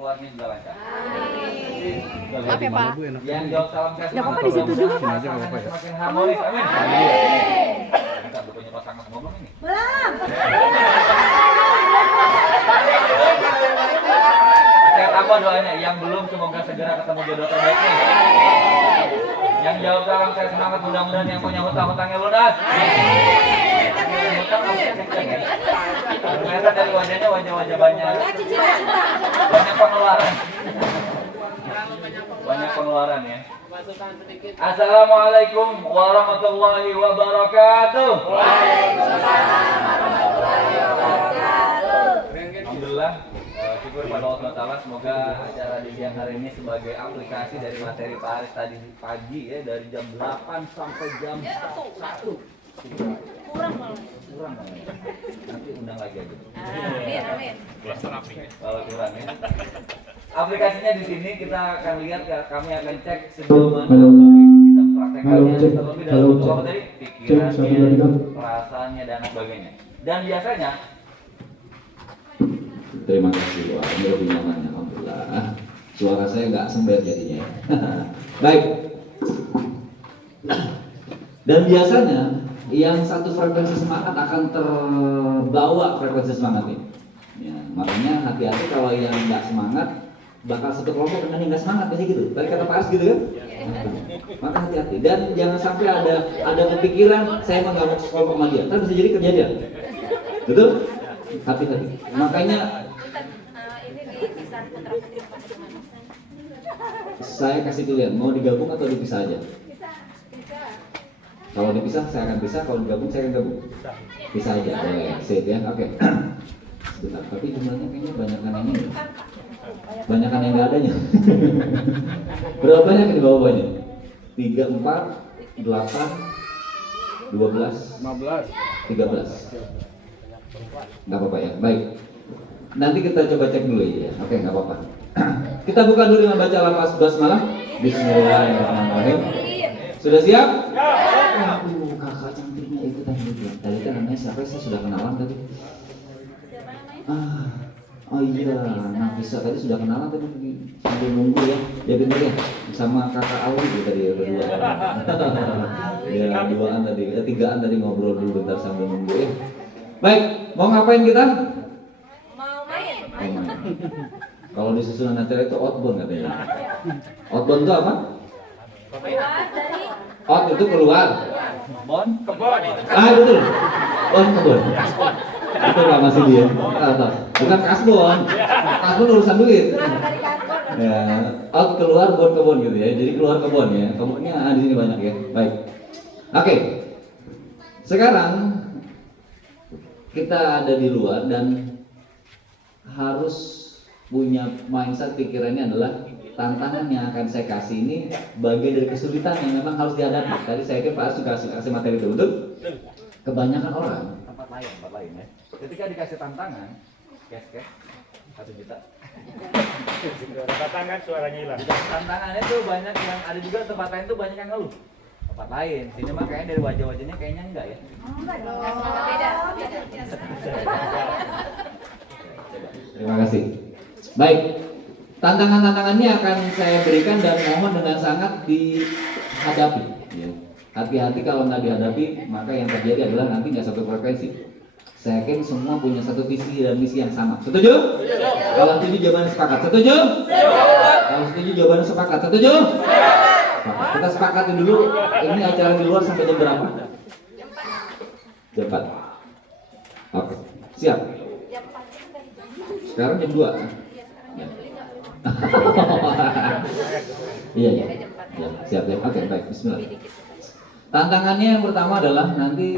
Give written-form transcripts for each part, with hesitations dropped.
keluarnya juga lancar. Maaf ya Pak. Yang jawab salam saya Nggak apa-apa di situ juga. semakin harmonis. Amin. Kita udah punya pasangan semua belum ini? Belum. Saya tambah doanya, yang belum semoga segera ketemu jodoh terbaiknya. Yang jawab salam saya semangat, mudah-mudahan yang punya hutang-hutangnya lunas. Hutang masih kenceng ya. Kelihatan dari wajahnya wajah-wajah banyak pengeluaran. Banyak pengeluaran ya. Assalamualaikum warahmatullahi wabarakatuh. Waalaikumsalam warahmatullahi wabarakatuh. Alhamdulillah, syukur pada Allah SWT. Semoga acara di siang hari ini sebagai aplikasi dari materi Pak Aris tadi pagi ya, dari jam 8 sampai jam 1. Kurang malah. Kurang kan? Nanti undang lagi aja. Amin, amin. Kalau kurang ya. Aplikasinya di sini kita akan lihat, kami akan cek sejauh mana Bapak Ibu bisa mempraktekannya terlebih dalam bentuk apa tadi? Pikirannya, perasaannya dan sebagainya. Dan biasanya Terima kasih, wah ini lebih nyaman, alhamdulillah. Suara saya nggak sembet jadinya. Baik. Dan biasanya yang satu frekuensi semangat akan terbawa frekuensi semangat ini. Ya, makanya hati-hati kalau yang nggak semangat bakal satu kelompok dengan yang nggak semangat, biasanya gitu. Tadi kata Pak As gitu kan? Maka hati-hati dan jangan sampai ada kepikiran saya nggak mau sekelompok sama dia. Kan bisa jadi kejadian. Betul? Hati-hati. Makanya saya kasih pilihan, mau digabung atau dipisah aja? Kalau dipisah saya akan pisah, kalau digabung saya akan gabung. Pisah aja, sip ya, oke. Sebentar, tapi jumlahnya kayaknya banyakan yang ini. Banyakan yang nggak adanya. Berapa banyak di bawah-bawahnya? 3, 4, 8, 12, 15, 13. Nggak apa-apa ya, baik. Nanti kita coba cek dulu ya, oke nggak apa-apa. Kita buka dulu dengan baca lafaz basmalah. Bismillahirrahmanirrahim. Sudah siap? Aduh, kakak cantiknya ikutan juga. Tadi kan namanya siapa? Saya sudah kenalan tadi. Oh iya, nah bisa tadi sudah kenalan tadi sambil nunggu ya. Ya bener ya, sama kakak Awi gitu tadi ya berdua. Ya duaan tadi, tigaan tadi ngobrol dulu bentar sambil nunggu ya. Baik, mau ngapain kita? Mau main. Kalau di susunan netral itu outbound katanya. Outbound itu apa? Keluar dari Out itu keluar. kebon. Betul. On kebon. Itu Pak masih dia. Bukan kasbon. Kasbon urusan duit. keluar dari kantor. Ya, out keluar bon kebon gitu ya. Jadi keluar kebon ya. Kebunnya di sini banyak ya. Baik. Oke. Sekarang kita ada di luar dan harus punya mindset pikirannya adalah tantangan yang akan saya kasih ini bagian dari kesulitan yang memang harus dihadapi. Tadi saya kira Pak Ars juga kasih materi itu, betul? Kebanyakan orang Tempat lain ya. Ketika dikasih tantangan, cash 1 juta. Tantangan suaranya hilang. Tantangan itu banyak yang ada juga, tempat lain tuh banyak yang ngeluh. Tempat lain, sini mah kayaknya dari wajah-wajahnya kayaknya enggak ya. Enggak dong. Beda. terima kasih. Baik, tantangan-tantangannya akan saya berikan dan mohon dengan sangat dihadapi. Ya. Hati-hati kalau nggak dihadapi, maka yang terjadi adalah nanti nggak satu frekuensi. Saya yakin semua punya satu visi dan misi yang sama. Setuju? Kalau setuju jawabannya sepakat. Setuju? Kalau setuju jawabannya sepakat. Setuju? Sepakat. Kita sepakatin dulu. Ini acara di luar sampai jam berapa? Jam 4. Oke, siap. Sekarang jam 2. Iya ya. Ya, siap ya. Oke, baik. Bismillah. Tantangannya yang pertama adalah nanti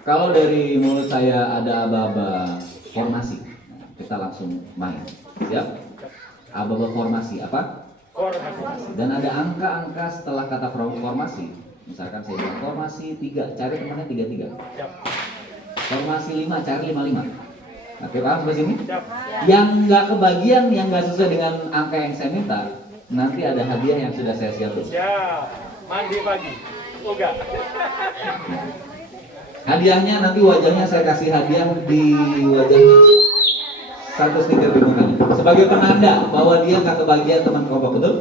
kalau dari mulut saya ada aba-aba formasi. Nah, kita langsung main. Siap? Aba-aba formasi apa? Formasi. Dan ada angka-angka setelah kata formasi. Misalkan saya bilang formasi 3, cari temannya 33. Formasi 5, cari 55. Oke, paham sampai sini? Yang nggak kebagian, yang nggak sesuai dengan angka yang saya minta, nanti ada hadiah yang sudah saya siapkan. Siap. Mandi pagi. Enggak. Hadiahnya nanti wajahnya saya kasih hadiah di wajahnya 1 stiker di mukanya. sebagai penanda bahwa dia nggak kebagian teman kelompok, betul?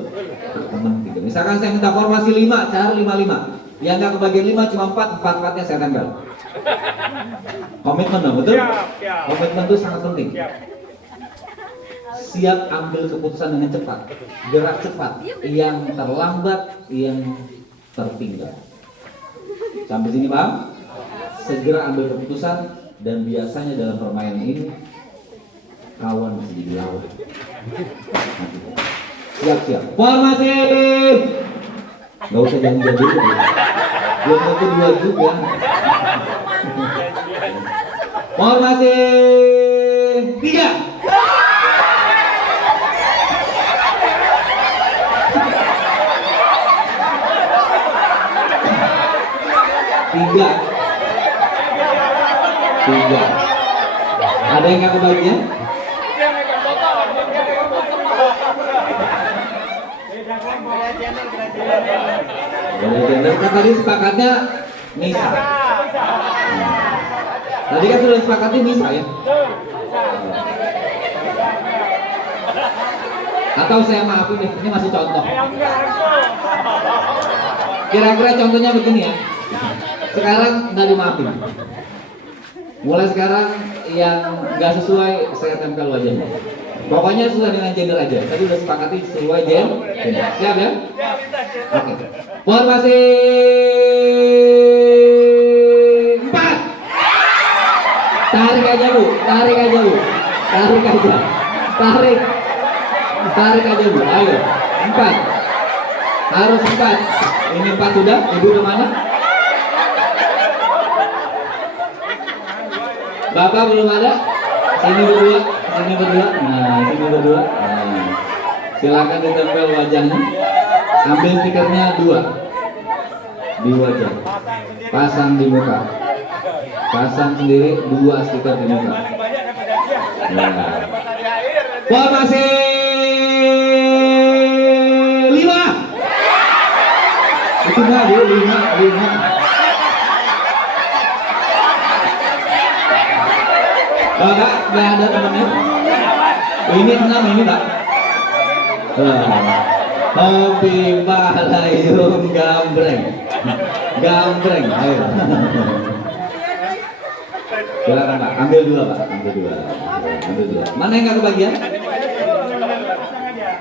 Teman 3. Misalkan saya minta formasi 5, cara 5-5. Yang nggak kebagian 5 cuma 4-4-nya saya tempel. Komitmen dong, betul? Siap. Komitmen itu sangat penting. Siap ambil keputusan dengan cepat, gerak cepat, yang terlambat, yang tertinggal. Sampai sini paham? Segera ambil keputusan, dan biasanya dalam permainan ini kawan bisa jadi lawan. Siap-siap. Formasi. Gak usah jangan dulu. Belum tentu 2 juga. Formasi 3. Tiga. Ada yang nggak kebagian? Kan tadi sepakatnya misa. Tadi kan sudah sepakatnya misa ya. Atau saya maafin deh, ini masih contoh. Kira-kira contohnya begini ya. Sekarang nggak dimaafin. Mulai sekarang yang nggak sesuai saya tempel wajahnya. Pokoknya sesuai dengan gender aja. Tadi udah sepakati sesuai gender. Siap ya? Oke. Formasi 4. Tarik aja bu. Tarik aja. Tarik aja bu. Ayo. 4. Harus 4. Ini 4 sudah. Ibu kemana? Bapak belum ada? Sini berdua. Nah, sini berdua. Nah, silakan ditempel wajahnya. Ambil stikernya 2 di wajah. Pasang di muka. Pasang sendiri 2 stiker di muka. Nah. Formasi 5. Itu nggak bu, 5. Bapak, nggak ada temennya. Ini 6 ini pak. Hobi balayung gambreng. Ayo. Silakan pak, ambil 2 pak, ambil dua. Mana yang nggak kebagian?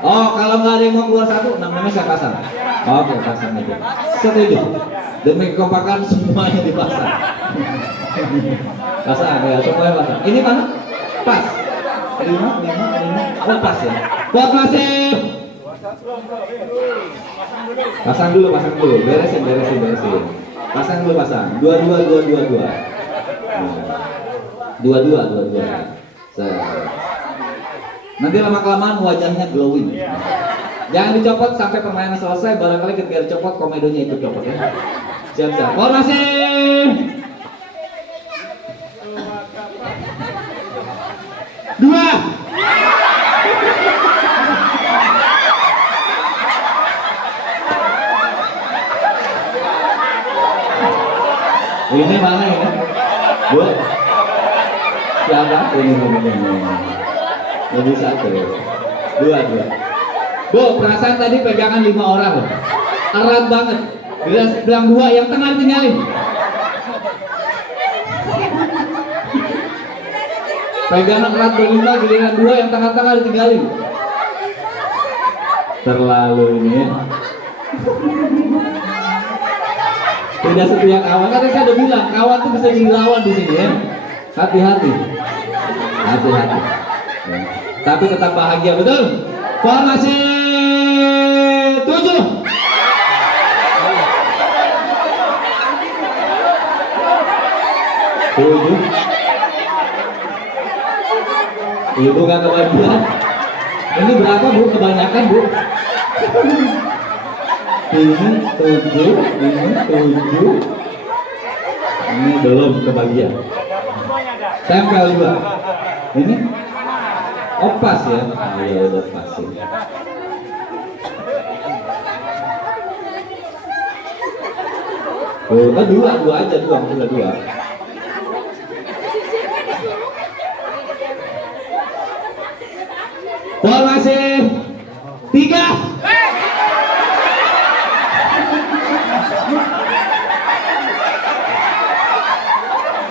Oh, kalau nggak ada yang mau keluar 1, namanya saya pasang. Oke, pasang aja. Setuju. Demi kekompakan semuanya dipasang. Pasang ya, semuanya pasang. Ini mana? Pas. 5. Oh, pas ya. Formasi. Pasang dulu. Beresin. Pasang. 2. 2. Nanti lama-kelamaan wajahnya glowing. Jangan dicopot sampai permainan selesai. Barangkali ketika dicopot komedonya ikut copot ya. Siap. Formasi. 2. Ini mana ini? Bu? Siapa? Ini. Lebih 1. 2. Bu, perasaan tadi pegangan 5 orang loh. Erat banget. Bilang 2, yang tengah tinggalin. Pegangan erat berlima, giliran 2, yang tengah-tengah ditinggalin. Terlalu ini ya. Tidak setia kawan, kan saya udah bilang kawan tuh bisa jadi lawan di sini ya. Hati-hati. Ya. Tapi tetap bahagia, betul? Formasi 7. Ibu gak kebagian. Ini berapa bu? Kebanyakan bu. Ini 7. Ini belum kebagian. Tempel juga. Ini pas ya. Iya udah pas ya. Oh, 2 aja, 2. Formasi 3.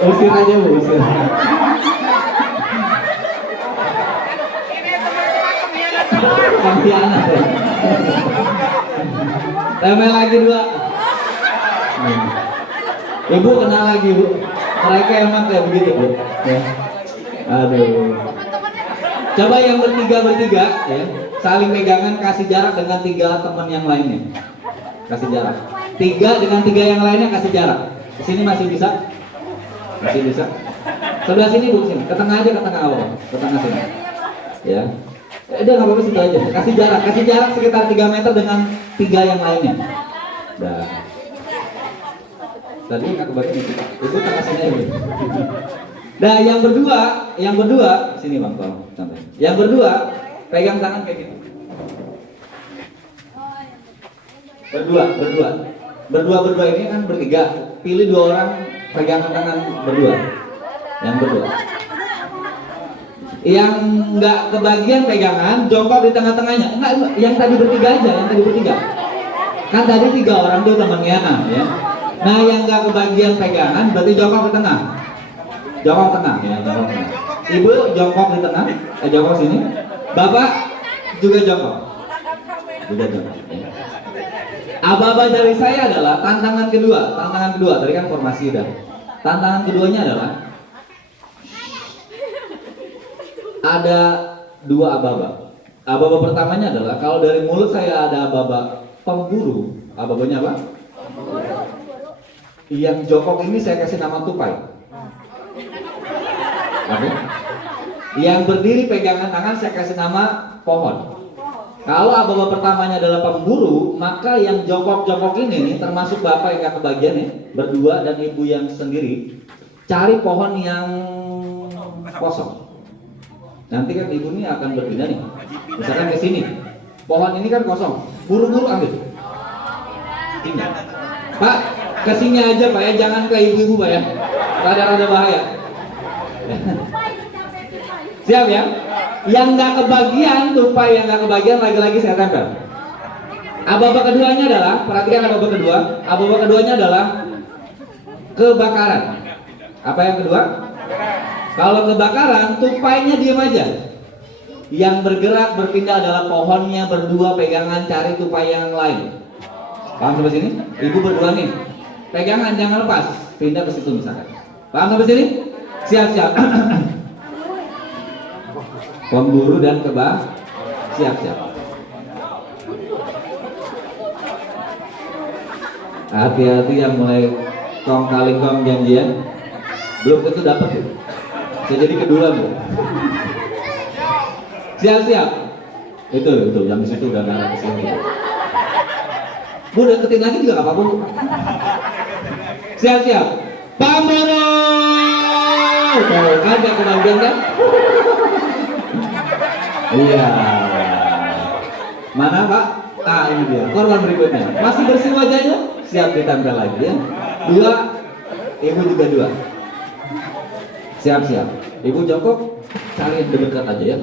Usir aja Bu, usir. Pengkhianat ya. Tempel lagi 2. Ibu kenal lagi Bu. Mereka emang kayak begitu Bu. Ya. Aduh. Coba yang bertiga ya, saling pegangan, kasih jarak dengan 3 teman yang lainnya. Kasih jarak. 3 dengan 3 yang lainnya kasih jarak. Di sini masih bisa? Masih bisa? Sebelah sini Bu, sini. Ke tengah aja, ke tengah awal. Ke tengah sini. Ya. Udah nggak apa-apa situ aja. Kasih jarak sekitar 3 meter dengan 3 yang lainnya. Dah. Tadi nggak kebagian itu. Ibu tengah sini aja. Nah, yang berdua, sini Bang, tolong santai. Yang berdua pegang tangan kayak gitu. Berdua ini kan bertiga. Pilih 2 orang pegang tangan berdua. Yang berdua. Yang nggak kebagian pegangan, jongkok di tengah-tengahnya. Enggak, yang tadi bertiga aja, yang tadi bertiga. Kan tadi 3 orang tuh temannya, ya. Nah, yang nggak kebagian pegangan berarti jongkok di tengah. Jongkok tengah ya, jongkok tengah. Ibu jongkok di tengah, jongkok sini. Bapak juga jongkok. Juga jongkok. Ya. Aba-aba dari saya adalah tantangan kedua. Tadi kan formasi udah. Tantangan keduanya adalah ada 2 aba-aba. Aba-aba pertamanya adalah kalau dari mulut saya ada aba-aba pemburu. Aba-abanya apa? Yang jongkok ini saya kasih nama tupai. Oke. Yang berdiri pegangan tangan saya kasih nama pohon. Kalau aba-aba pertamanya adalah pemburu, maka yang jongkok-jongkok ini nih, termasuk bapak yang gak kebagian nih, berdua dan ibu yang sendiri, cari pohon yang kosong. Nanti kan ibu ini akan berpindah nih, misalkan ke sini. Pohon ini kan kosong, buru-buru ambil. Tinggal. Pak, ke sini aja Pak ya, jangan ke ibu-ibu Pak ya. Rada-rada bahaya. Siap ya? Yang nggak kebagian, tupai yang nggak kebagian lagi-lagi saya tempel. Aba-aba keduanya adalah, perhatikan aba-aba kedua. Aba-aba keduanya adalah kebakaran. Apa yang kedua? Kalau kebakaran, tupainya diam aja. Yang bergerak berpindah adalah pohonnya berdua pegangan cari tupai yang lain. Paham sampai sini? Ibu berdua nih, pegangan jangan lepas, pindah ke situ misalkan. Paham sampai sini? Siap-siap. Pemburu dan siap-siap. Hati-hati yang mulai kong kali kong janjian, belum tentu dapat tuh. Bisa jadi kedua Bu. Siap-siap. Itu yang di situ udah ngarah ke sini. Bu deketin lagi juga nggak apa-apa Bu. Siap-siap. Pamboro. Tuh kan gak kebagian kan? Iya. Mana Pak? Ah ini dia. Korban berikutnya. Masih bersih wajahnya? Siap ditempel lagi ya. 2. Ibu juga 2. Siap-siap. Ibu jongkok. Cari yang dekat aja ya.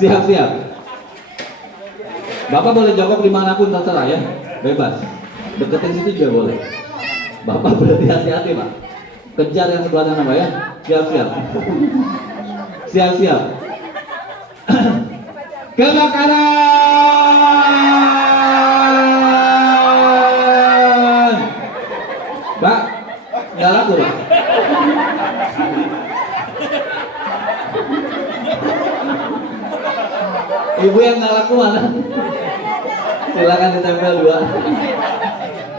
Siap-siap. Bapak boleh jongkok dimanapun terserah ya. Bebas. Deketin situ juga boleh. Bapak berarti hati-hati Pak. Kejar yang sebelah sana Pak ya. Siap-siap. Siap-siap. Kebakaran. Pak, nggak laku Pak. Ibu yang nggak laku mana? Silakan ditempel 2.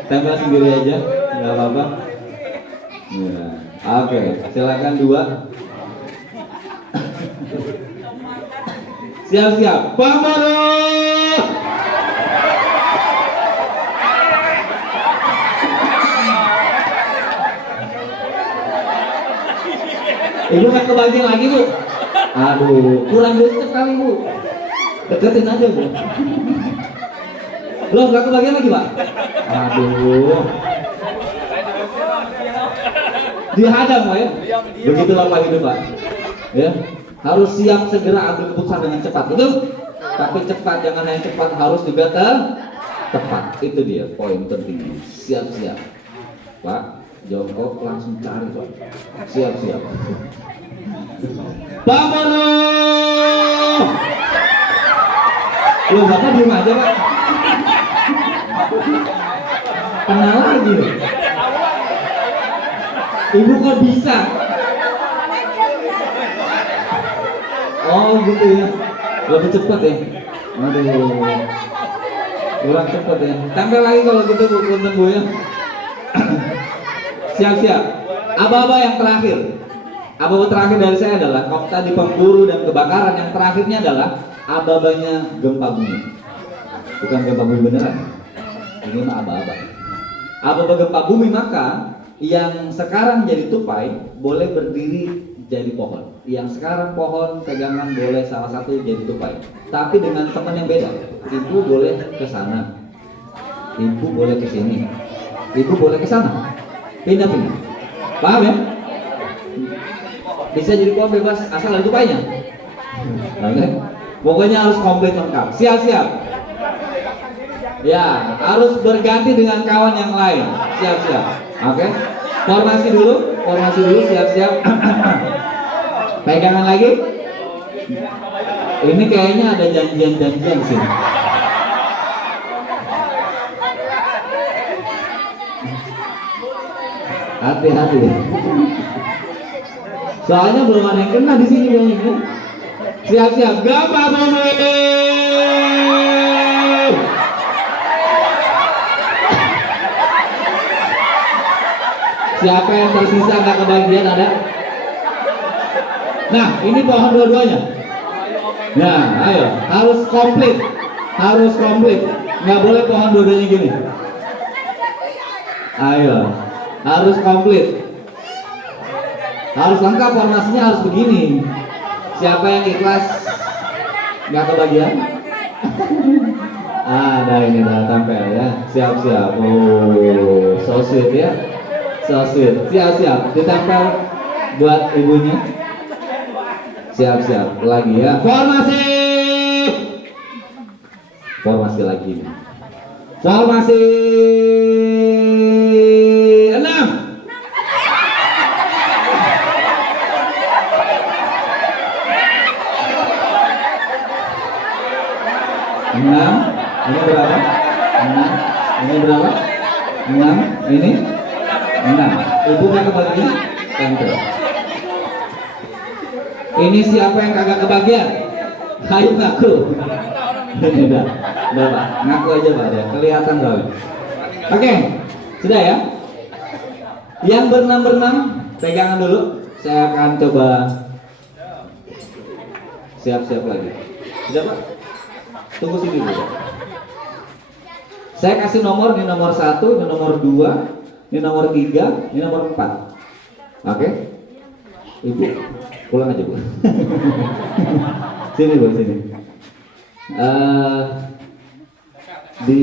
Tempel sendiri aja, nggak apa-apa. Ya. Oke, silakan 2. Siap-siap. Pamboro. Ibu nggak kebagian lagi Bu. Aduh, kurang deket kali Bu. Deketin aja Bu. Loh, nggak kebagian lagi Pak. Aduh. Dihadang Pak ya. Begitulah Pak hidup Pak. Ya. Harus siap segera ambil keputusan dengan cepat, betul? Tapi cepat, jangan hanya cepat, harus juga tepat. Itu dia poin pentingnya. Siap-siap. Pak, jongkok langsung cari, Pak. Siap-siap. Pak Bono. Lu Bapak diem aja, Pak. Kenal lagi loh. Ibu kok bisa? Oh gitu ya. Lebih cepat ya. Aduh. Kurang cepat ya. Tempel lagi kalau gitu Bu, punten Bu ya. Siap-siap. Aba-aba yang terakhir. Aba-aba terakhir dari saya adalah kalau tadi pemburu dan kebakaran, yang terakhirnya adalah aba-abanya gempa bumi. Bukan gempa bumi beneran. Ini mah aba-aba. Aba-aba gempa bumi, maka yang sekarang jadi tupai boleh berdiri jadi pohon. Yang sekarang pohon pegangan boleh salah satu jadi tupai. Tapi dengan teman yang beda. Ibu boleh ke sana. Ibu boleh ke sini. Ibu boleh ke sana. Pindah-pindah. Paham ya? Bisa jadi pohon bebas asal ada tupainya. Oke. Pokoknya harus komplit lengkap. Siap-siap. Ya, harus berganti dengan kawan yang lain. Siap-siap. Oke. Formasi dulu, siap-siap. Pegangan lagi. Ini kayaknya ada janjian-janjian sih. Hati-hati. Soalnya belum ada yang kena di sini kayaknya. Siap-siap. Gempa bumi. Siapa yang tersisa nggak kebagian ada? Nah, ini pohon dua-duanya. Nah, ayo, harus komplit, nggak boleh pohon dua-duanya gini. Ayo, harus komplit, harus lengkap, formasinya harus begini. Siapa yang ikhlas nggak kebagian? Nah ini dah tampil ya. Siap-siap. Oh, so sweet ya. So sweet. Siap-siap. Ditempel buat ibunya. Siap-siap. Lagi ya. Formasi. Formasi lagi. Formasi 6. Enam, ini berapa? 6, ini berapa? 6, ini 6. Ibu nggak kebagian? Tempel. Ini siapa yang kagak kebagian? Ayo ngaku. Udah, Pak. Ngaku aja Pak ya. Kelihatan soalnya. Oke, sudah ya. Yang berenam pegangan dulu. Saya akan coba siap-siap lagi. Sudah Pak? Tunggu sini dulu. Saya kasih nomor, ini nomor 1, ini nomor 2, ini nomor 3, ini nomor 4. Oke? Ibu, pulang aja Bu. Sini Bu, sini. Di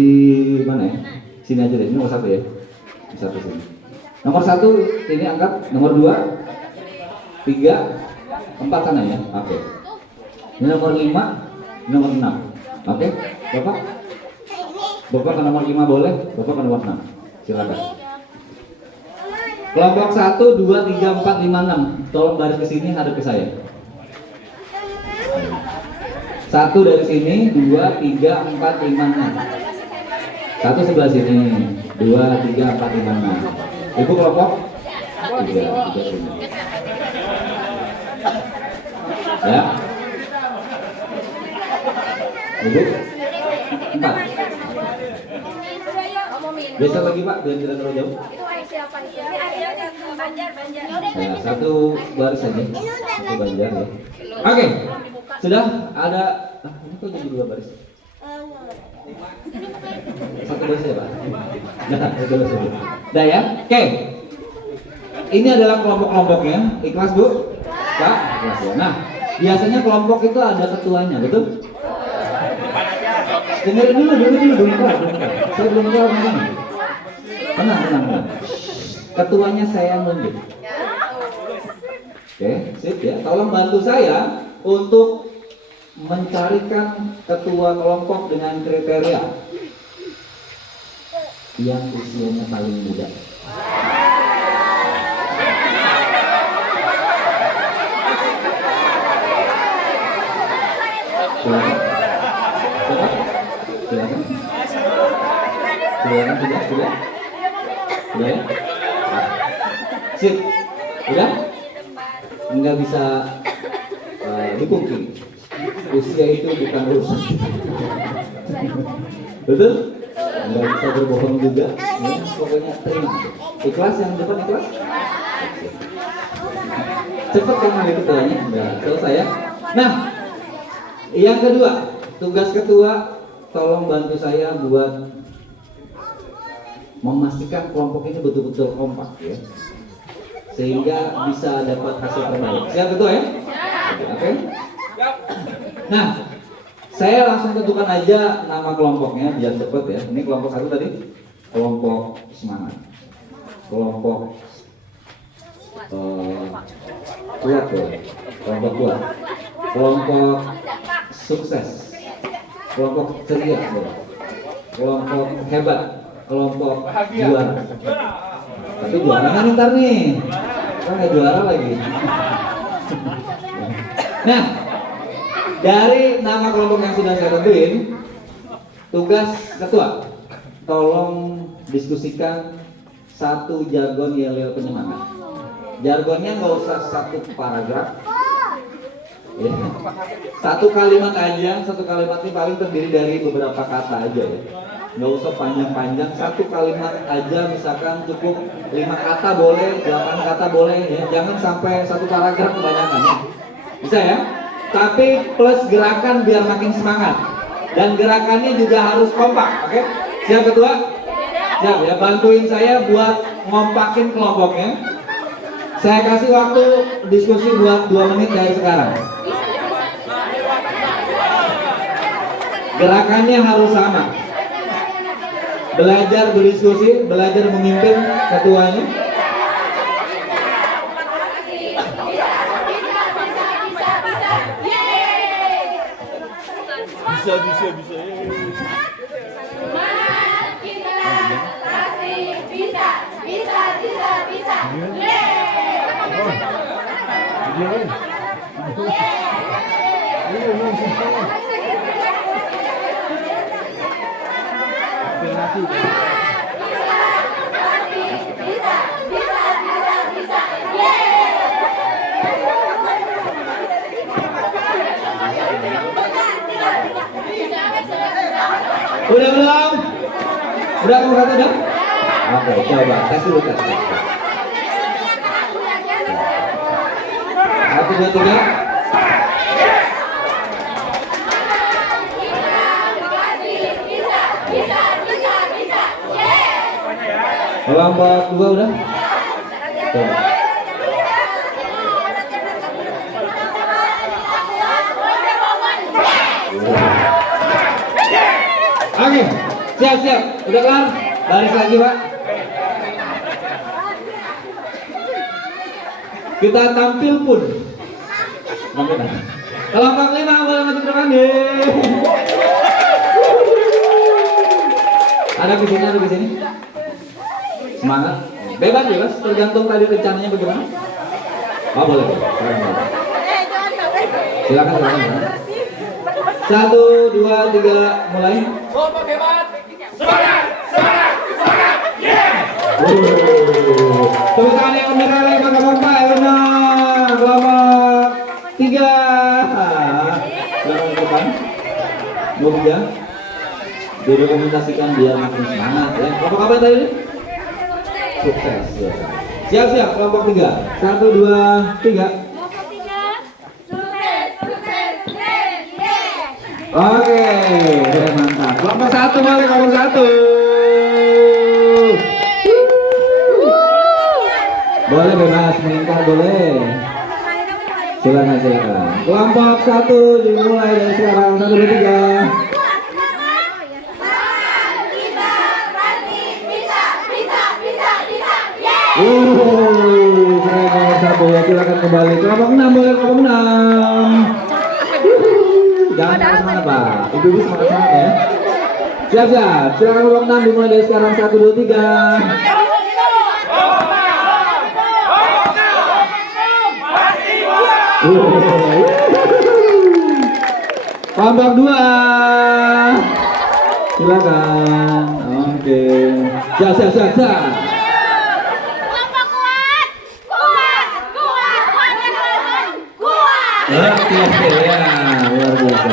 mana ya? Sini aja deh, ini nomor 1 ya. Satu sini. Nomor 1 ini angkat, nomor 2, 3, 4 sana ya. Oke. Ini nomor 5, ini nomor 6. Oke, Bapak ke nomor 5 boleh, Bapak ke nomor 6. Silakan. Kelompok 1, 2, 3, 4, 5, 6. Tolong baris ke sini, hadap ke saya. 1 dari sini, 2, 3, 4, 5, 6. 1 sebelah sini, 2, 3, 4, 5, 6. Ibu kelompok 3 sini. Ya. Ibu 4. Geser lagi Pak, biar tidak terlalu jauh. Ya, satu baris saja. Satu Banjar ya. Oke, sudah ada. Ini kok jadi 2 baris? Satu baris ya Pak. Nah, satu baris saja. Dah ya. Oke. Ini adalah kelompok-kelompoknya. Ikhlas Bu? Pak, ikhlas ya. Nah, biasanya kelompok itu ada ketuanya, betul? Dengerin dulu, saya belum jawab ini. Tenang. Ketuanya saya nunjuk. Oke, sip ya. Tolong bantu saya untuk mencarikan ketua kelompok dengan kriteria yang usianya paling muda. Silakan. Silakan. Silakan sudah. Udah ya? Sip. Udah? Nggak bisa dipungkiri. Usia itu bukan urusan. Betul? Nggak bisa berbohong juga. Ya, pokoknya terima. Ikhlas yang depan ikhlas? Cepat kan hari ketuanya? Udah selesai ya? Nah, yang kedua, tugas ketua, tolong bantu saya buat memastikan kelompok ini betul-betul kompak ya, sehingga bisa dapat hasil terbaik. Siap ketua ya? Oke. Nah, saya langsung tentukan aja nama kelompoknya biar cepet ya. Ini kelompok satu tadi, kelompok semangat, kelompok kuat ya, kelompok kuat, kelompok sukses, kelompok ceria, kelompok hebat, kelompok juara. Tapi juaranya ntar nih, kan nggak juara lagi. Nah, dari nama kelompok yang sudah saya tentuin, tugas ketua, tolong diskusikan satu jargon yel-yel penyemangat. Jargonnya nggak usah satu paragraf, ya. Satu kalimat aja. Satu kalimat ini paling terdiri dari beberapa kata aja ya. Nggak usah panjang-panjang, satu kalimat aja, misalkan cukup 5 kata boleh, 8 kata boleh ya. Jangan sampai satu paragraf kebanyakan ya. Bisa ya? Tapi plus gerakan biar makin semangat. Dan gerakannya juga harus kompak, oke? Siap ketua? Siap ya, bantuin saya buat ngompakin kelompoknya. Saya kasih waktu diskusi buat 2 menit dari sekarang. Gerakannya harus sama. Belajar berdiskusi, belajar memimpin ketuanya. Bisa. Semangat kita pasti bisa. Udah belum? Udah kamu kata udah? Oke, coba tes dulu tes. 1, 2, 3. Kelompok 2 udah? Coba. Oke, siap. Udah kelar? Baris lagi Pak. Kita tampil pun. Kelompok 5 boleh maju ke depan deh. Ada di sini. Semangat. Bebas, tergantung tadi rencananya bagaimana. Oh boleh. Silakan. 1, 2, 3, mulai. Kelompok hebat. Semangat. Tepuk tangan yang benar oleh kelompok 4 ya benar. Kelompok 3. Silakan ke depan. Mobilnya didokumentasikan biar makin semangat ya. Kelompok apa tadi? Sukses ya. Siap kelompok 3. 1, 2, 3. Oke, mantap. Kelompok 1 boleh, kelompok 1. Boleh bebas melingkar boleh. Silakan. Kelompok 1 dimulai dari sekarang. 1, 2, 3. Keren kelompok 1 ya. Silakan kembali. Kelompok 6 boleh, kelompok 6. semangat Pak. Ibu-ibu semangat ya. Siap-siap. Silakan kelompok 6 dimulai dari sekarang 1 2 3. Kelompok 2. Silakan. Oke. Siap. Kelompok kuat. Kuat Oke ya, luar biasa.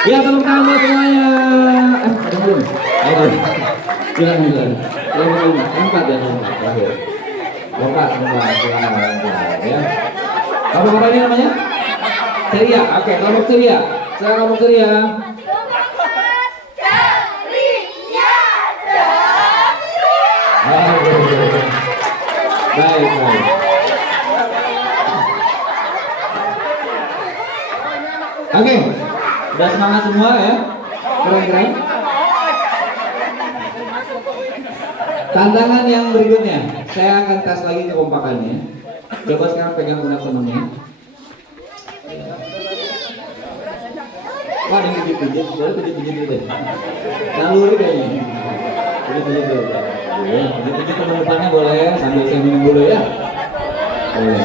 Ya, tepuk tangan buat semuanya. Ada belum? Ayo. Silakan. Empat ya, terakhir. Lompat, silakan. Ya. Kelompok apa ini namanya? Ceria. Oke, kelompok ceria. Silakan kelompok ceria. Baik. Oke, udah semangat semua ya, keren. Tantangan yang berikutnya, saya akan tes lagi kekompakannya. Coba sekarang pegang pundak temennya. Wah, ini pijit, boleh pijit dulu deh. Naluri kayaknya. Pijit dulu. Ya, pijit teman depannya boleh, sambil saya minum dulu ya. Boleh.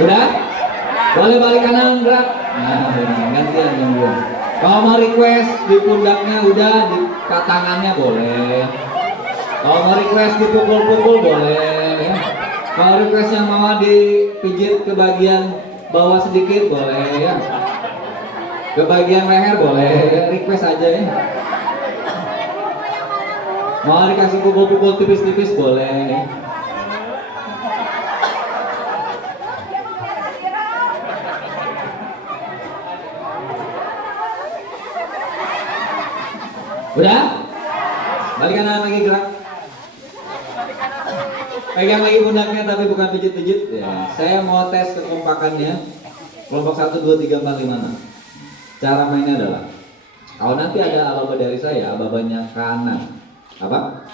Udah? Boleh balik kanan gerak. Nah, gantian yang dua. Kalau mau request di pundaknya udah, di tangannya boleh. Kalau mau request dipukul-pukul boleh. Ya. Kalau request yang mau dipijit ke bagian bawah sedikit boleh ya. Ke bagian leher boleh. Request aja ya. Mau dikasih pukul-pukul tipis-tipis boleh. Udah? Balik kanan lagi gerak. Pegang lagi pundaknya tapi bukan pijit-pijit ya. Saya mau tes kekompakannya. Kelompok 1, 2, 3, 4, 5, 6. Cara mainnya adalah kalau nanti ada aba-aba dari saya, aba-abanya kanan. Apa?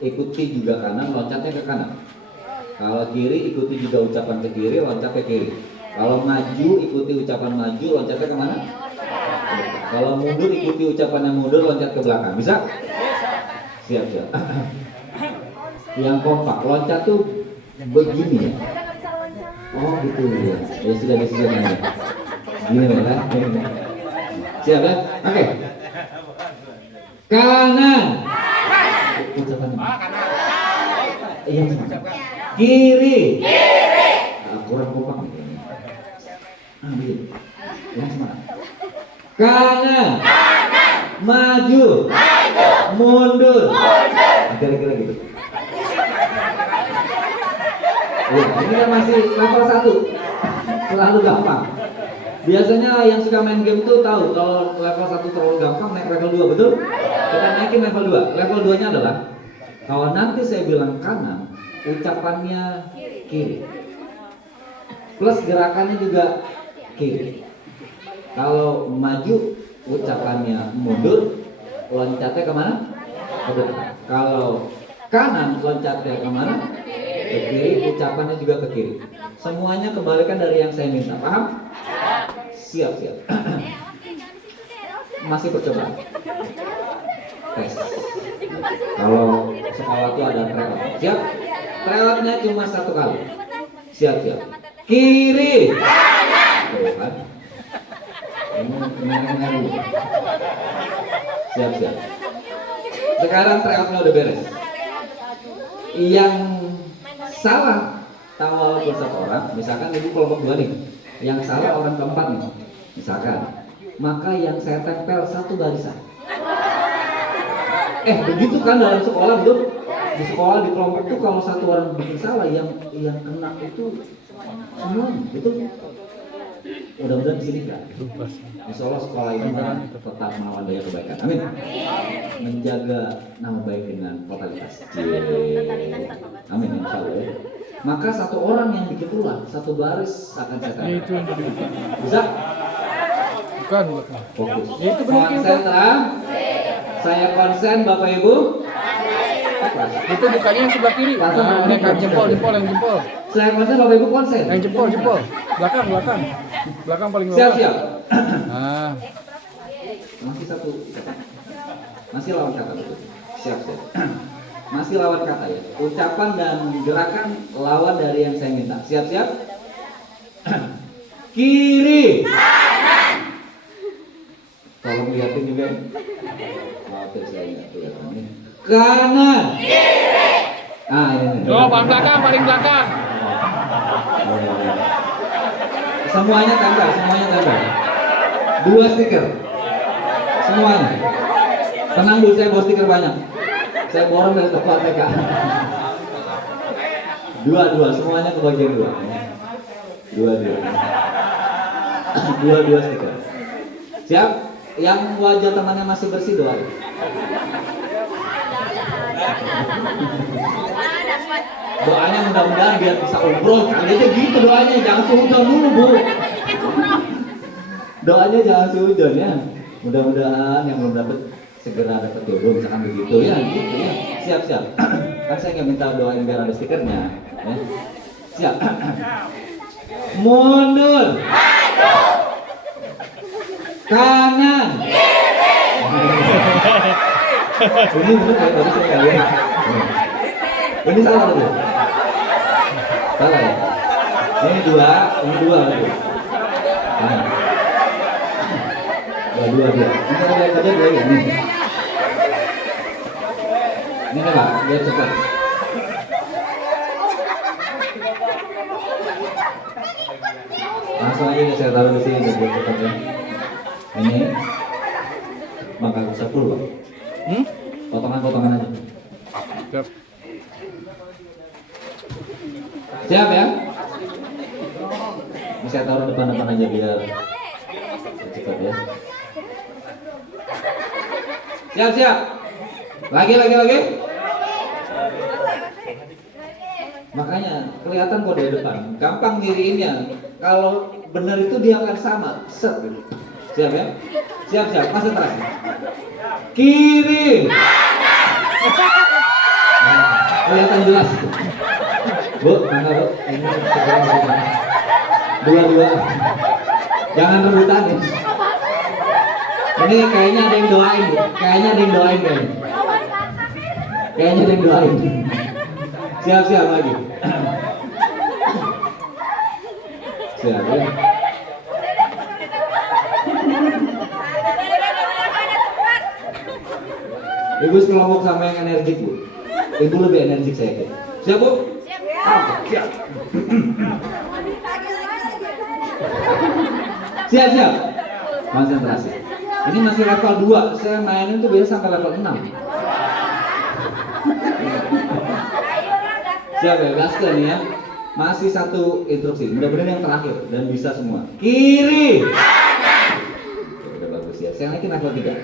Ikuti juga kanan, loncatnya ke kanan. Kalau kiri ikuti juga ucapan ke kiri, loncat ke kiri. Kalau maju ikuti ucapan maju, loncatnya kemana? Kalau mundur ikuti ucapan yang mundur, loncat ke belakang. Bisa? Siap. Yang kompak, loncat tuh begini ya. Oh gitu ya. Ya sudah. Gini ya. Siap ya? Oke. Kanan. Ucapannya. Iya. Kiri. Kurang kompak nih. Ambil. Yang semangat. Kanan. Maju. Mundur. Kira-kira gitu. Ya, ini kan masih level 1. Terlalu gampang. Biasanya yang suka main game tuh tahu kalau level 1 terlalu gampang, naik level 2, betul? Kita naikin level 2. Level 2-nya adalah kalau nanti saya bilang kanan, ucapannya kiri. Plus gerakannya juga kiri. Kalau maju, ucapannya mundur, loncatnya kemana? Ke belakang. Kalau kanan, loncatnya kemana? Ke kiri, ucapannya juga ke kiri. Semuanya kembalikan dari yang saya minta, paham? Siap. Masih percobaan. Tes. Kalau sekolah itu ada tryout. Siap? Tryoutnya cuma 1 kali. Siap. Kiri. Kan? Siap. Sekarang tryoutnya udah beres. Yang salah tawal per 1 orang, misalkan ibu kelompok 2 nih, yang salah orang keempat nih, misalkan, maka yang saya tempel 1 barisan. Begitu kan dalam sekolah, betul? Di sekolah di kelompok tuh kalau 1 orang bikin salah, yang kena itu semua, betul? Mudah-mudahan di sini enggak. Insya Allah sekolah ini tetap melawan daya kebaikan. Amin. Menjaga nama baik dengan totalitas. Amin insya Allah. Maka 1 orang yang bikin ulah 1 baris akan saya tempel. Bisa? Bukan. Fokus. Sentra. Saya konsen, Bapak Ibu. Itu bukannya yang sebelah kiri. Nah, ini kan jempol, yang jempol. Saya konsen, Bapak Ibu konsen. Yang jempol. Belakang. Belakang paling bawah. Siap. Nah, Masih satu kata. Masih lawan kata betul. Siap. Masih lawan kata ya. Ucapan dan gerakan lawan dari yang saya minta. Siap. Kiri. Tolong lihatin juga. Maaf saya nggak kelihatan ini. Kanan. Kiri. Ini. oh, paling belakang. Semuanya tambah. 2 stiker. Semuanya. Tenang dulu, saya bawa stiker banyak. Saya borong dari toko ATK. 2, semuanya kebagian 2. 2 stiker. Siap? Yang wajah temannya masih bersih doa. Doanya mudah-mudahan biar bisa umroh. Kalian gitu doanya, jangan suudon dulu, Bu. Doanya jangan suudon ya. Mudah-mudahan yang belum dapat segera dapat jodoh, misalkan begitu ya, gitu ya. Siap. Kan saya nggak minta doain biar ada stikernya, ya. Siap. Mundur. Kanan. Ini benar ya, tadi saya kalian. Ini salah tuh. Salah ya. Ini 2 lagi. Nah. 2. Ini kalau lihat aja 2 ya. Ini Pak, biar cepat. Langsung aja nih saya taruh di sini biar cepat ya. Ini mangkal 10 Pak. Potongan-potongan aja. Siap. Siap ya? Ini saya taruh depan-depan aja biar cepat ya. Siap. Lagi. Makanya kelihatan kok dari depan. Gampang ngiriinnya. Kalau benar itu dia akan sama. Set gitu. Siap ya? Siap. Konsentrasi. Kiri. Kelihatan jelas. Bu, tanggal Bu. Ini segera. 2. Jangan rebutan ya. Ini kayaknya ada yang doain Bu. Kayaknya ada yang doain. Siap lagi. Siap ya. Ibu sekelompok sama yang energik Bu. Ibu lebih energik saya kira. Siap Bu? Siap. Siap. Konsentrasi. Ini masih level 2. Saya mainin tuh biasa sampai level 6. Siap ya, gaskan ya. Masih 1 instruksi. Mudah-mudahan yang terakhir dan bisa semua. Kiri. Udah bagus ya. Saya naikin level 3.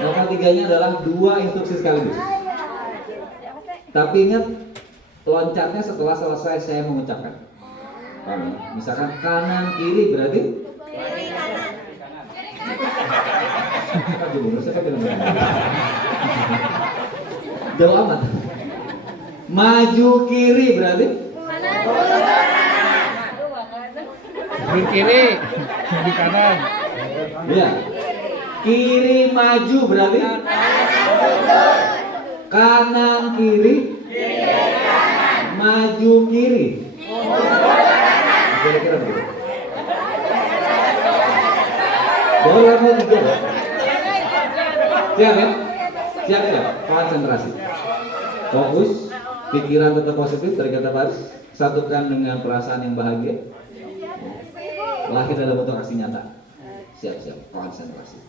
Level 3-nya adalah 2 instruksi sekaligus. Tapi ingat, loncatnya setelah selesai saya mengucapkan. Paham ya? Misalkan kanan kiri berarti jauh amat. Maju kiri berarti Di kiri, di kanan. ya. Kiri maju berarti kanan kiri, maju kiri. Kira-kira begitu. Baru level 3. Siap ya? Siap. Konsentrasi. Fokus, pikiran tetap positif dari kata Paris. Satukan dengan perasaan yang bahagia. Lahir dalam bentuk aksi nyata. Siap. Konsentrasi.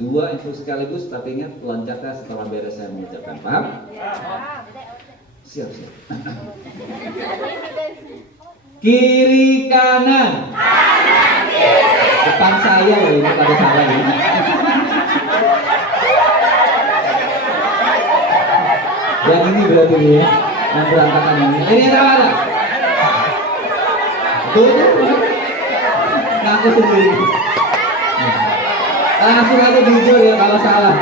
2 instruksi sekaligus, tapi ingat loncatnya setelah beres saya mengucapkan. Paham? Siap. Kiri kanan. Depan saya ya, ini pada salah ini. Yang ini berarti ya, yang berantakan ini. Ini salah. Tuh. Ngaku sendiri. Langsung aja jujur ya kalau salah.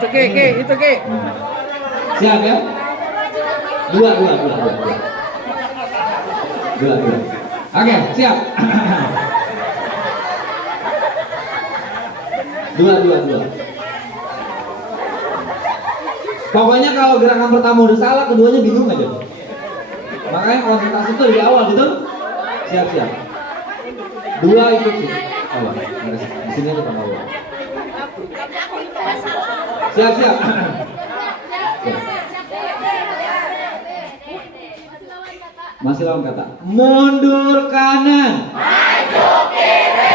Itu Ki. Siap ya? Dua. Oke, siap. Dua. Pokoknya kalau gerakan pertama udah salah, keduanya bingung aja. Makanya konsentrasi itu dari awal gitu. Siap. Dua ikut sih. Awal. Di sini aja tambah awal. Siap. Masih lawan kata. Mundur kanan. Maju kiri.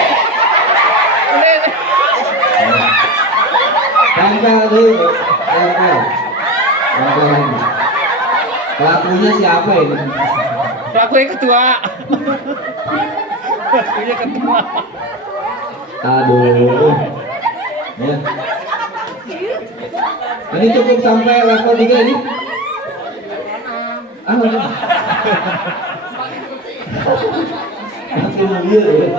Tempel dulu. Tempel. Pelakunya siapa ini? Pelakunya ketua. Aduh. Ya. Ini cukup sampai level 3 ini. Makin liar ya.